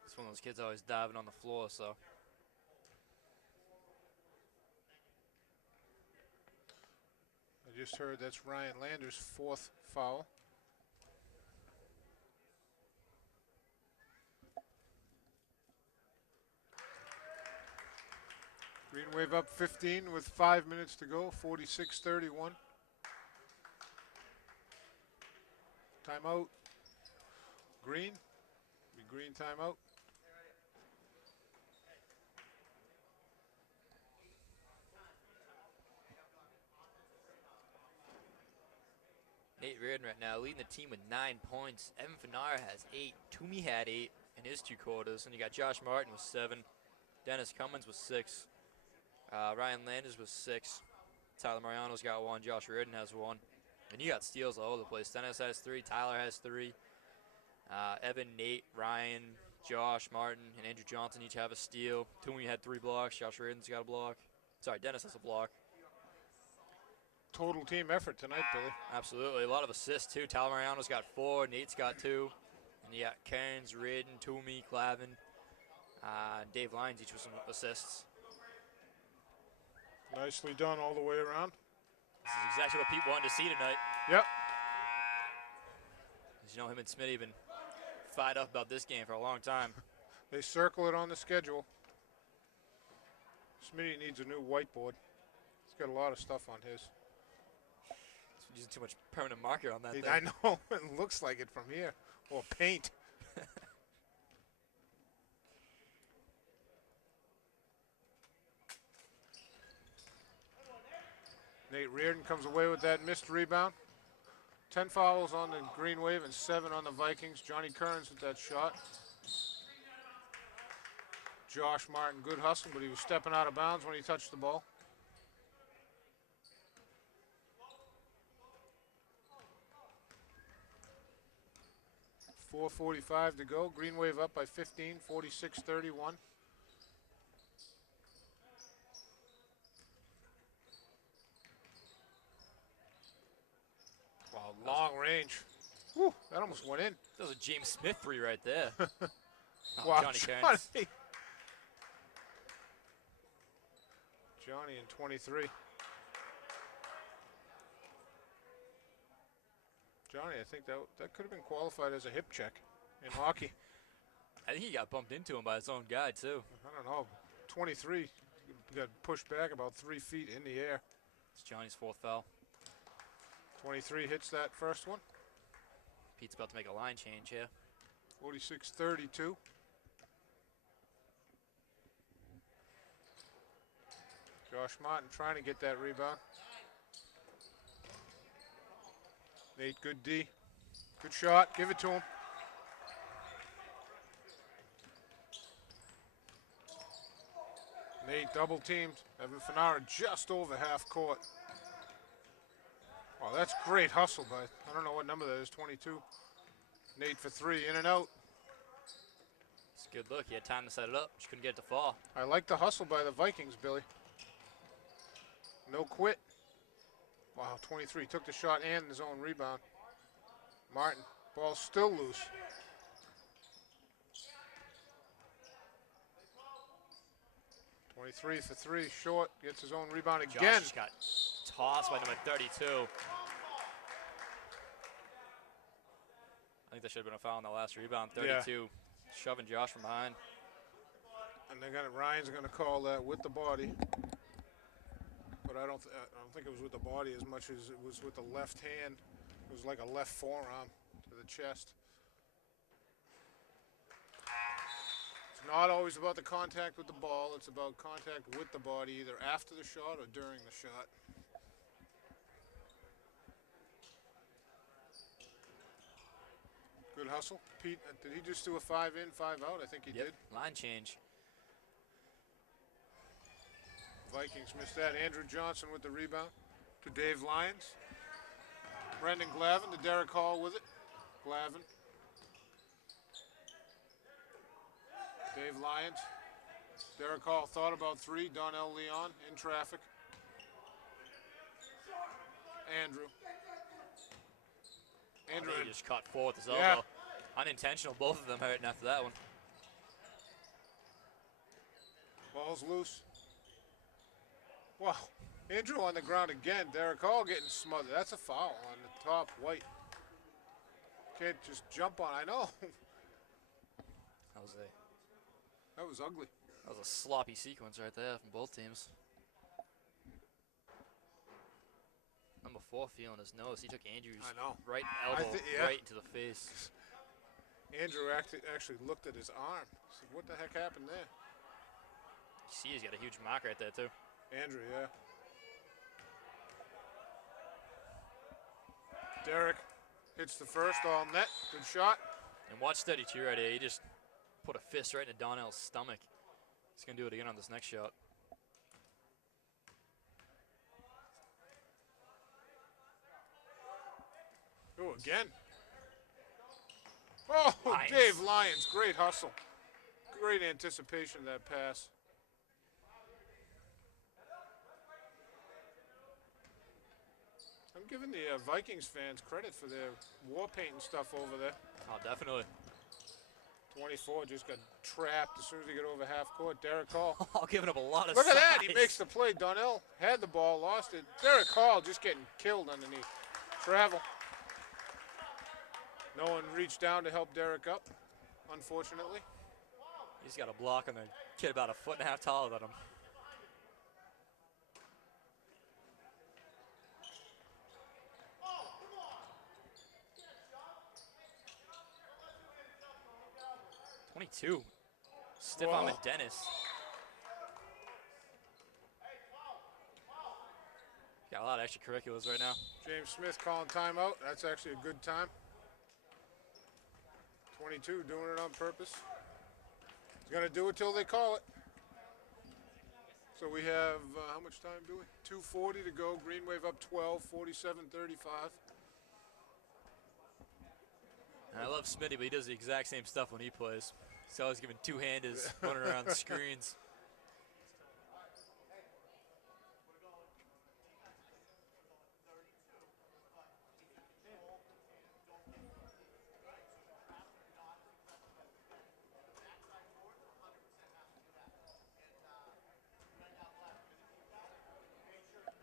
It's one of those kids always diving on the floor, so. I just heard that's Ryan Lander's 4th foul. Green Wave up 15 with 5 minutes to go, 46-31. Timeout. Green. Green timeout. Nate Reardon right now leading the team with 9 points. Evan Fanar has 8. Toomey had 8 in his 2 quarters. And you got Josh Martin with 7. Dennis Cummins with 6. Ryan Landers with 6. Tyler Mariano's got 1. Josh Reardon has 1. And you got steals all over the place. Dennis has 3. Tyler has 3. Evan, Nate, Ryan, Josh, Martin, and Andrew Johnson each have a steal. Toomey had 3 blocks. Josh Reardon's got a block. Sorry, Dennis has a block. Total team effort tonight, Billy. Absolutely. A lot of assists, too. Tyler Mariano's got 4. Nate's got 2. And you got Cairns, Reardon, Toomey, Clavin, Dave Lyons each with some assists. Nicely done all the way around. This is exactly what people wanted to see tonight. Yep. As you know, him and Smitty have been fired up about this game for a long time. They circle it on the schedule. Smitty needs a new whiteboard. He's got a lot of stuff on his. He's using too much permanent marker on that thing. I know. It looks like it from here. Or paint. Nate Reardon comes away with that missed rebound. 10 fouls on the Green Wave and 7 on the Vikings. Johnny Kearns with that shot. Josh Martin, good hustle, but he was stepping out of bounds when he touched the ball. .4:45 to go. Green Wave up by 15, 46-31. Wow, long range. Whew, that almost went in. That was a James Smith 3 right there. Wow, Johnny Kearns. Johnny in 23. Johnny, I think that could have been qualified as a hip check in hockey. I think he got bumped into him by his own guy, too. I don't know. 23 got pushed back about 3 feet in the air. It's Johnny's 4th foul. 23 hits that first one. Pete's about to make a line change here. 46-32. Josh Martin trying to get that rebound. Nate, good D. Good shot. Give it to him. Nate double teamed. Evan Fanara just over half court. Oh, that's great hustle by, I don't know what number that is, 22. Nate for 3, in and out. It's a good look. He had time to set it up. Just couldn't get it to fall. I like the hustle by the Vikings, Billy. No quit. Wow, 23 took the shot and his own rebound. Martin, ball's still loose. .23 for 3, short, gets his own rebound again. Josh just got tossed by number 32. I think that should have been a foul on the last rebound. 32, yeah. Shoving Josh from behind. And Ryan's going to call that with the body. But I don't think it was with the body as much as it was with the left hand. It was like a left forearm to the chest. It's not always about the contact with the ball. It's about contact with the body, either after the shot or during the shot. Good hustle. Pete, did he just do a 5 in, 5 out? I think he did. Line change. Vikings missed that. Andrew Johnson with the rebound to Dave Lyons. Brendan Glavin to Derek Hall with it. Glavin. Dave Lyons. Derek Hall thought about 3. Donnell Leon in traffic. Andrew. He just caught 4 with his elbow. Unintentional, both of them hurting after that one. Ball's loose. Wow, Andrew on the ground again. Derek Hall getting smothered. That's a foul on the top white. Can't just jump on. I know. Jose. That was ugly. That was a sloppy sequence right there from both teams. Number 4 feeling his nose. He took Andrew's right elbow right into the face. Andrew actually looked at his arm. Said, what the heck happened there? You see he's got a huge mark right there too. Andrew, yeah. Derek hits the first all net. Good shot. And watch 32 right here. He just put a fist right into Donnell's stomach. He's going to do it again on this next shot. Oh, again. Oh, Lyons. Dave Lyons. Great hustle. Great anticipation of that pass. I'm giving the Vikings fans credit for their war paint and stuff over there. Oh, definitely. 24 just got trapped as soon as he got over half court. Derek Hall. Oh, giving up a lot of Look at size. that. He makes the play. Donnell had the ball, lost it. Derek Hall just getting killed underneath. Travel. No one reached down to help Derek up, unfortunately. He's got a block on the kid about 1.5 feet taller than him. .22. Stiff arm at Dennis. Got a lot of extracurriculars right now. James Smith calling timeout. That's actually a good time. 22 doing it on purpose. He's going to do it till they call it. So we have, how much time do we? 2:40 to go. Green Wave up 12, 47-35. I love Smitty, but he does the exact same stuff when he plays. He's always giving two-handers, running around the screens.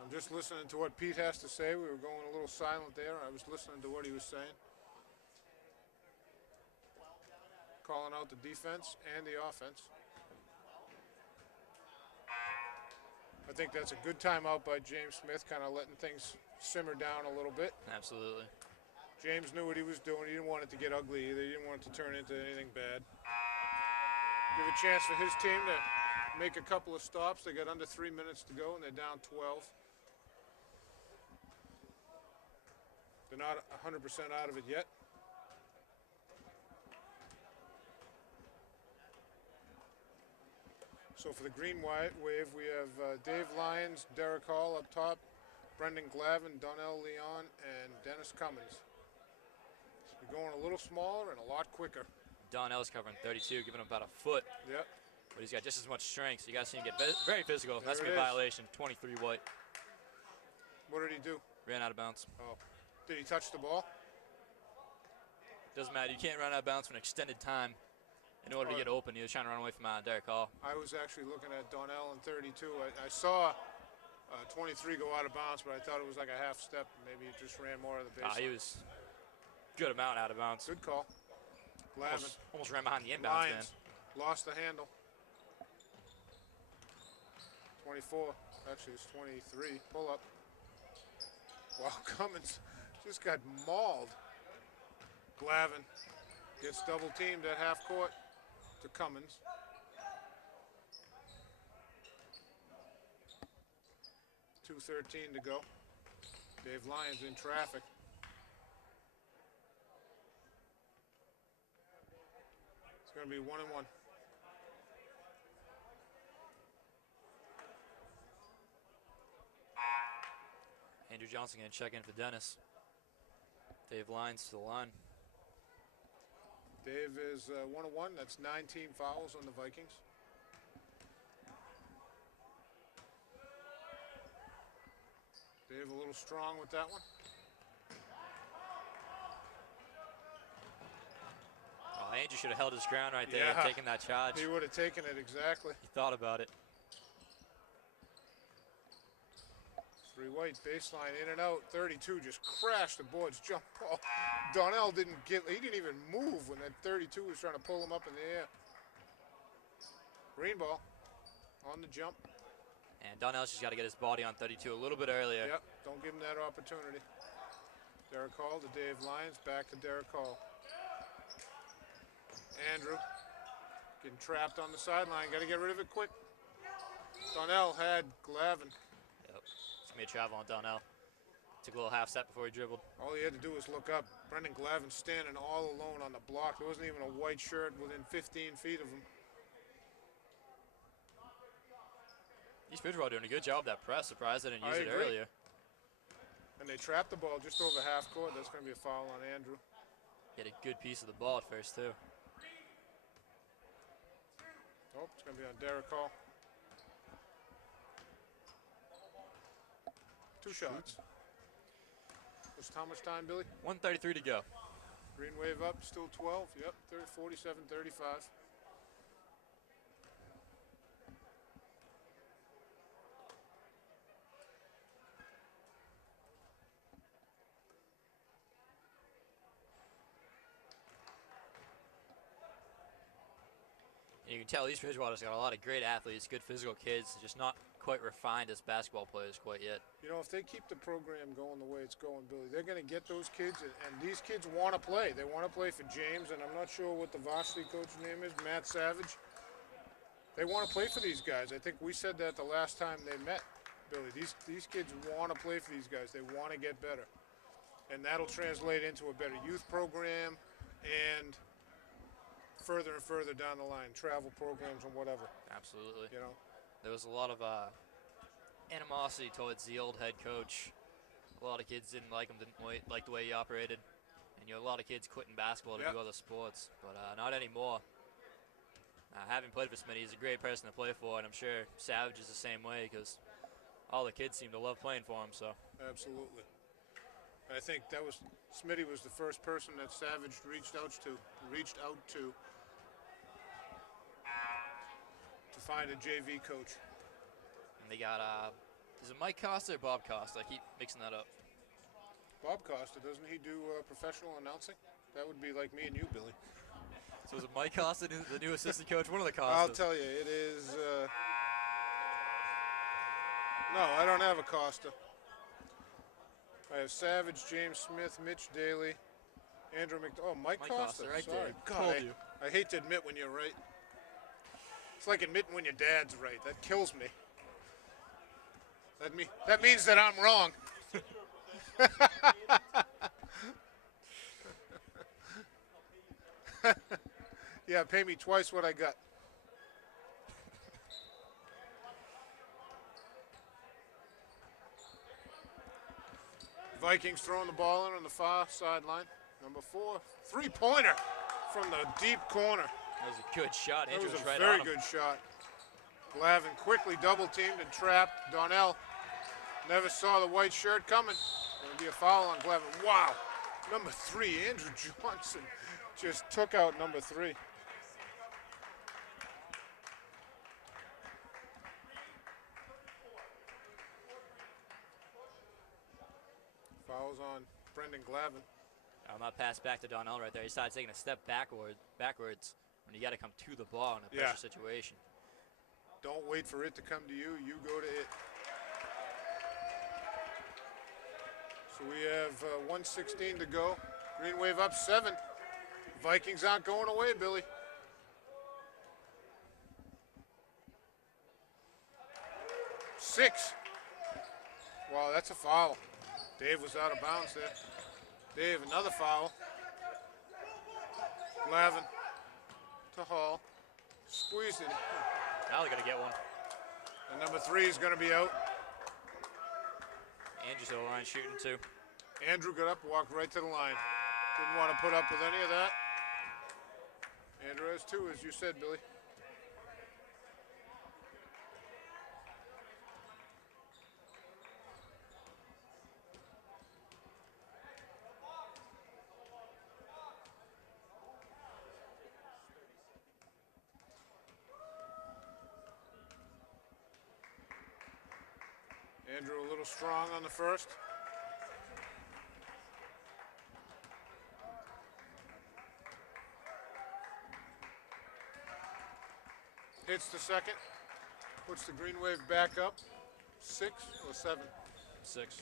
I'm just listening to what Pete has to say. We were going a little silent there. I was listening to what he was saying. Calling out the defense and the offense. I think that's a good timeout by James Smith, kind of letting things simmer down a little bit. Absolutely. James knew what he was doing. He didn't want it to get ugly either. He didn't want it to turn into anything bad. Give a chance for his team to make a couple of stops. They got under 3 minutes to go, and they're down 12. They're not 100% out of it yet. So for the Green Wave, we have Dave Lyons, Derek Hall up top, Brendan Glavin, Donnell Leon, and Dennis Cummins. We're going a little smaller and a lot quicker. Donnell's covering 32, giving him about a foot. Yep. But he's got just as much strength, so you got to see him get very physical. There That's going to be a violation. 23 white. What did he do? Ran out of bounds. Oh. Did he touch the ball? Doesn't matter. You can't run out of bounds for an extended time in order to get open. He was trying to run away from Derek Hall. I was actually looking at Donnell in 32. I saw 23 go out of bounds, but I thought it was like a half step. Maybe he just ran more of the baseline. He was good amount out of bounds. Good call. Glavin. Almost ran behind the inbounds, Lyons lost the handle. 24. Actually, it's 23. Pull up. Wow, Cummins just got mauled. Glavin gets double teamed at half court to Cummins. .213 to go. Dave Lyons in traffic. It's going to be 1-1. Andrew Johnson going to check in for Dennis. Dave Lyons to the line. Dave is 1-1. That's 19 fouls on the Vikings. Dave a little strong with that one. Oh, Andrew should have held his ground right there, taking that charge. He would have taken it, exactly. He thought about it. 3 white, baseline, in and out. 32 just crashed the boards, jump ball. Donnell he didn't even move when that 32 was trying to pull him up in the air. Green ball. on the jump. And Donnell's just got to get his body on 32 a little bit earlier. Yep, don't give him that opportunity. Derek Hall to Dave Lyons, back to Derek Hall. Andrew getting trapped on the sideline, got to get rid of it quick. Donnell had Glavin. Yep, it's going to be a travel on Donnell. Took a little half step before he dribbled. All he had to do was look up. Brendan Glavin standing all alone on the block. There wasn't even a white shirt within 15 feet of him. East Bridgewater doing a good job of that press. Surprised they didn't use it earlier. And they trapped the ball just over half court. That's going to be a foul on Andrew. He had a good piece of the ball at first, too. Oh, it's going to be on Derek Hall. 2 shots. Just how much time, Billy? 1:33 to go. Green wave up, still 12. Yep, 47-35. You can tell East Bridgewater's got a lot of great athletes, good physical kids, just not quite refined as basketball players quite yet. You know, if they keep the program going the way it's going, Billy, they're going to get those kids, and these kids want to play. They want to play for James, and I'm not sure what the varsity coach's name is, Matt Savage. They want to play for these guys. I think we said that the last time they met, Billy. These kids want to play for these guys. They want to get better. And that'll translate into a better youth program and further and further down the line, travel programs and whatever. Absolutely. You know, there was a lot of animosity towards the old head coach. A lot of kids didn't like him, didn't like the way he operated. And you know, a lot of kids quitting basketball to do other sports, but not anymore. Having played for Smitty, he's a great person to play for, and I'm sure Savage is the same way because all the kids seem to love playing for him. So absolutely. I think that was Smitty was the first person that Savage reached out to find a JV coach. And they got is it Mike Costa or Bob Costa? I keep mixing that up. Bob Costa, doesn't he do professional announcing? That would be like me and you, Billy. So is it Mike Costa, the new assistant coach? One of the Costas. I'll tell you, it is. No, I don't have a Costa. I have Savage, James Smith, Mitch Daly, Andrew McDonald. Oh, Mike Costa, right sorry. there. God, I hate to admit when you're right. It's like admitting when your dad's right. That kills me. That means that I'm wrong. Yeah, pay me twice what I got. Vikings throwing the ball in on the far sideline. Number 4, 3-pointer from the deep corner. That was a good shot. Andrew That was a right very on him. good shot. Glavin quickly double-teamed and trapped. Donnell never saw the white shirt coming. Going to be a foul on Glavin. Wow. Number 3, Andrew Johnson just took out number 3. Fouls on Brendan Glavin. On that pass back to Donnell right there. He started taking a step backwards when you got to come to the ball in a pressure situation. Don't wait for it to come to you. You go to it. So we have 1:16 to go. Green wave up 7. Vikings aren't going away, Billy. Six. Wow, that's a foul. Dave was out of bounds there. Dave, another foul. Glavin to Hall. Squeezed it. Now they're going to get one. And number 3 is going to be out. Andrew's over the line shooting too. Andrew got up, walked right to the line. Didn't want to put up with any of that. Andrew has 2, as you said, Billy. Andrew a little strong on the first. Hits the second. Puts the Green Wave back up. 6 or 7? 6.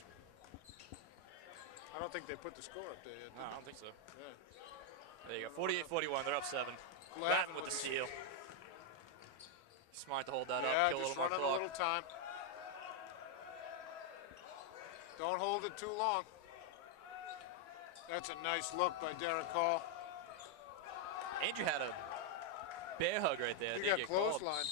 I don't think they put the score up there yet. No, I don't think so. Yeah. There you go. 48-41. They're up 7. Glavin with the steal. Smart to hold that yeah, up. Kill a just little more running clock. a little time. Don't hold it too long. That's a nice look by Derek Hall. Andrew had a bear hug right there. He got clothesline.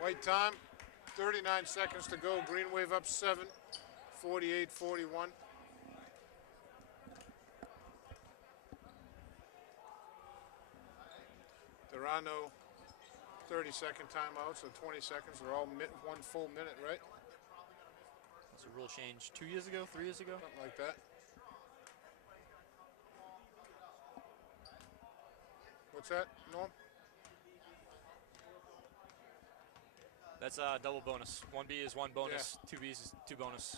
White time, 39 seconds to go. Green Wave up 7, 48-41. There are no 30-second timeouts, so 20 seconds. They're all 1 full minute, right? That's a rule change 2 years ago, 3 years ago? Something like that. What's that, Norm? That's a double bonus. 1B is 1 bonus, yeah. 2Bs is 2 bonus.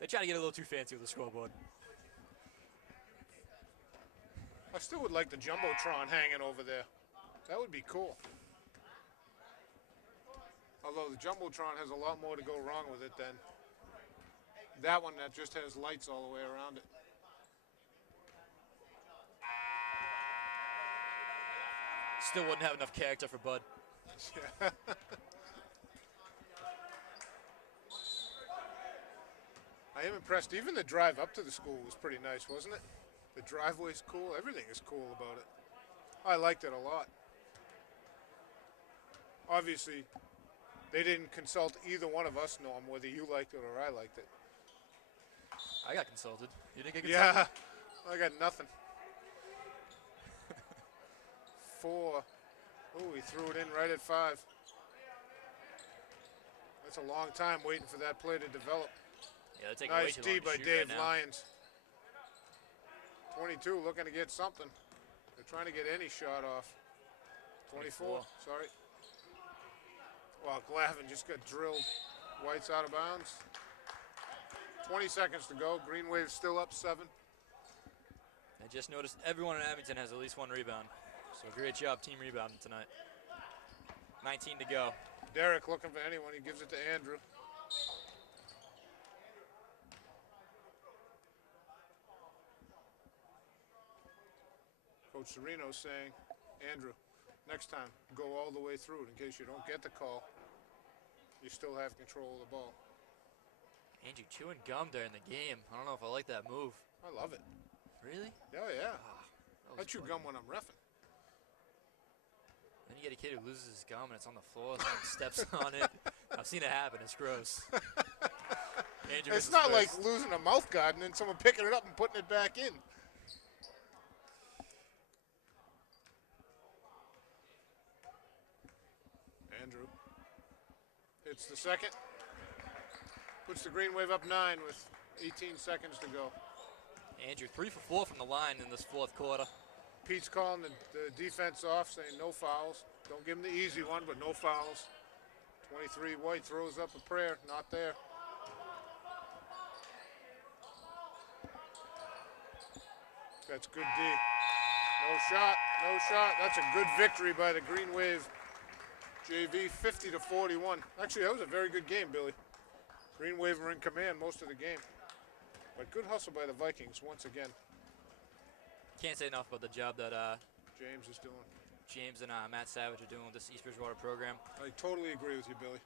They try to get a little too fancy with the scoreboard. I still would like the Jumbotron hanging over there. That would be cool. Although the Jumbotron has a lot more to go wrong with it than that one that just has lights all the way around it. Still wouldn't have enough character for Bud. I am impressed. Even the drive up to the school was pretty nice, wasn't it? The driveway's cool. Everything is cool about it. I liked it a lot. Obviously, they didn't consult either one of us, Norm, whether you liked it or I liked it. I got consulted. You didn't get consulted? Yeah, I got nothing. 4. Oh, he threw it in right at 5. That's a long time waiting for that play to develop. Yeah, taking nice way too long D by to shoot Dave right now. Lyons. 22 looking to get something. They're trying to get any shot off. 24, sorry. Well, Glavin just got drilled. White's out of bounds. 20 seconds to go. Green Wave still up 7. I just noticed everyone in Abington has at least 1 rebound. So great job team rebounding tonight. 19 to go. Derek looking for anyone. He gives it to Andrew. Coach Sereno's saying, Andrew, next time, go all the way through it in case you don't get the call. You still have control of the ball. Andrew chewing gum during the game. I don't know if I like that move. I love it. Really? Oh, yeah. I chew gum when I'm reffing. Then you get a kid who loses his gum and it's on the floor, someone steps on it. I've seen it happen. It's gross. Andrew, it's not like losing a mouth guard and then someone picking it up and putting it back in. Andrew hits the second. Puts the Green Wave up 9 with 18 seconds to go. Andrew 3 for 4 from the line in this 4th quarter. Pete's calling the defense off, saying no fouls. Don't give him the easy one, but no fouls. 23 White throws up a prayer, not there. That's good D. No shot, no shot. That's a good victory by the Green Wave JV, 50-41. Actually, that was a very good game, Billy. Green Wave were in command most of the game. But good hustle by the Vikings once again. Can't say enough about the job that James is doing. James and Matt Savage are doing with this East Bridgewater program. I totally agree with you, Billy.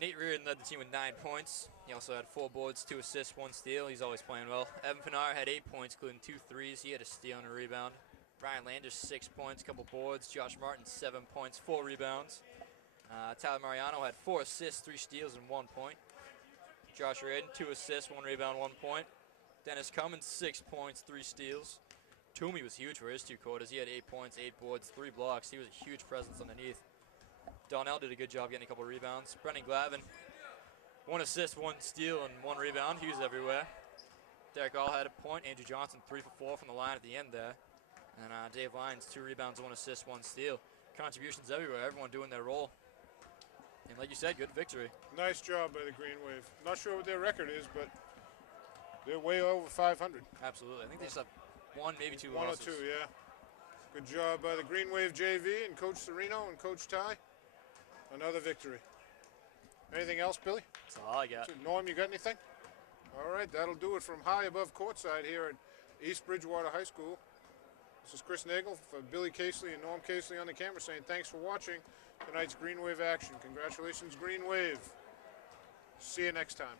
Nate Reardon led the team with 9 points. He also had 4 boards, 2 assists, 1 steal. He's always playing well. Evan Pinar had 8 points, including 2 threes. He had a steal and a rebound. Ryan Landers, 6 points, couple boards. Josh Martin, 7 points, 4 rebounds. Tyler Mariano had 4 assists, 3 steals, and 1 point. Josh Reardon, 2 assists, 1 rebound, 1 point. Dennis Cummins, 6 points, 3 steals. Toomey was huge for his 2 quarters. He had 8 points, 8 boards, 3 blocks. He was a huge presence underneath. Donnell did a good job getting a couple rebounds. Brendan Glavin, 1 assist, 1 steal, and 1 rebound. He was everywhere. Derek All had a point. Andrew Johnson, 3 for 4 from the line at the end there. And Dave Lyons, 2 rebounds, 1 assist, 1 steal. Contributions everywhere, everyone doing their role. And like you said, good victory. Nice job by the Green Wave. Not sure what their record is, but They're way over 500. Absolutely. I think they just have one, maybe two One losses. or two, yeah. Good job by the Green Wave JV and Coach Sereno and Coach Ty. Another victory. Anything else, Billy? That's all I got. Norm, you got anything? All right, that'll do it from high above courtside here at East Bridgewater High School. This is Chris Nagel for Billy Casely and Norm Casely on the camera saying thanks for watching tonight's Green Wave action. Congratulations, Green Wave. See you next time.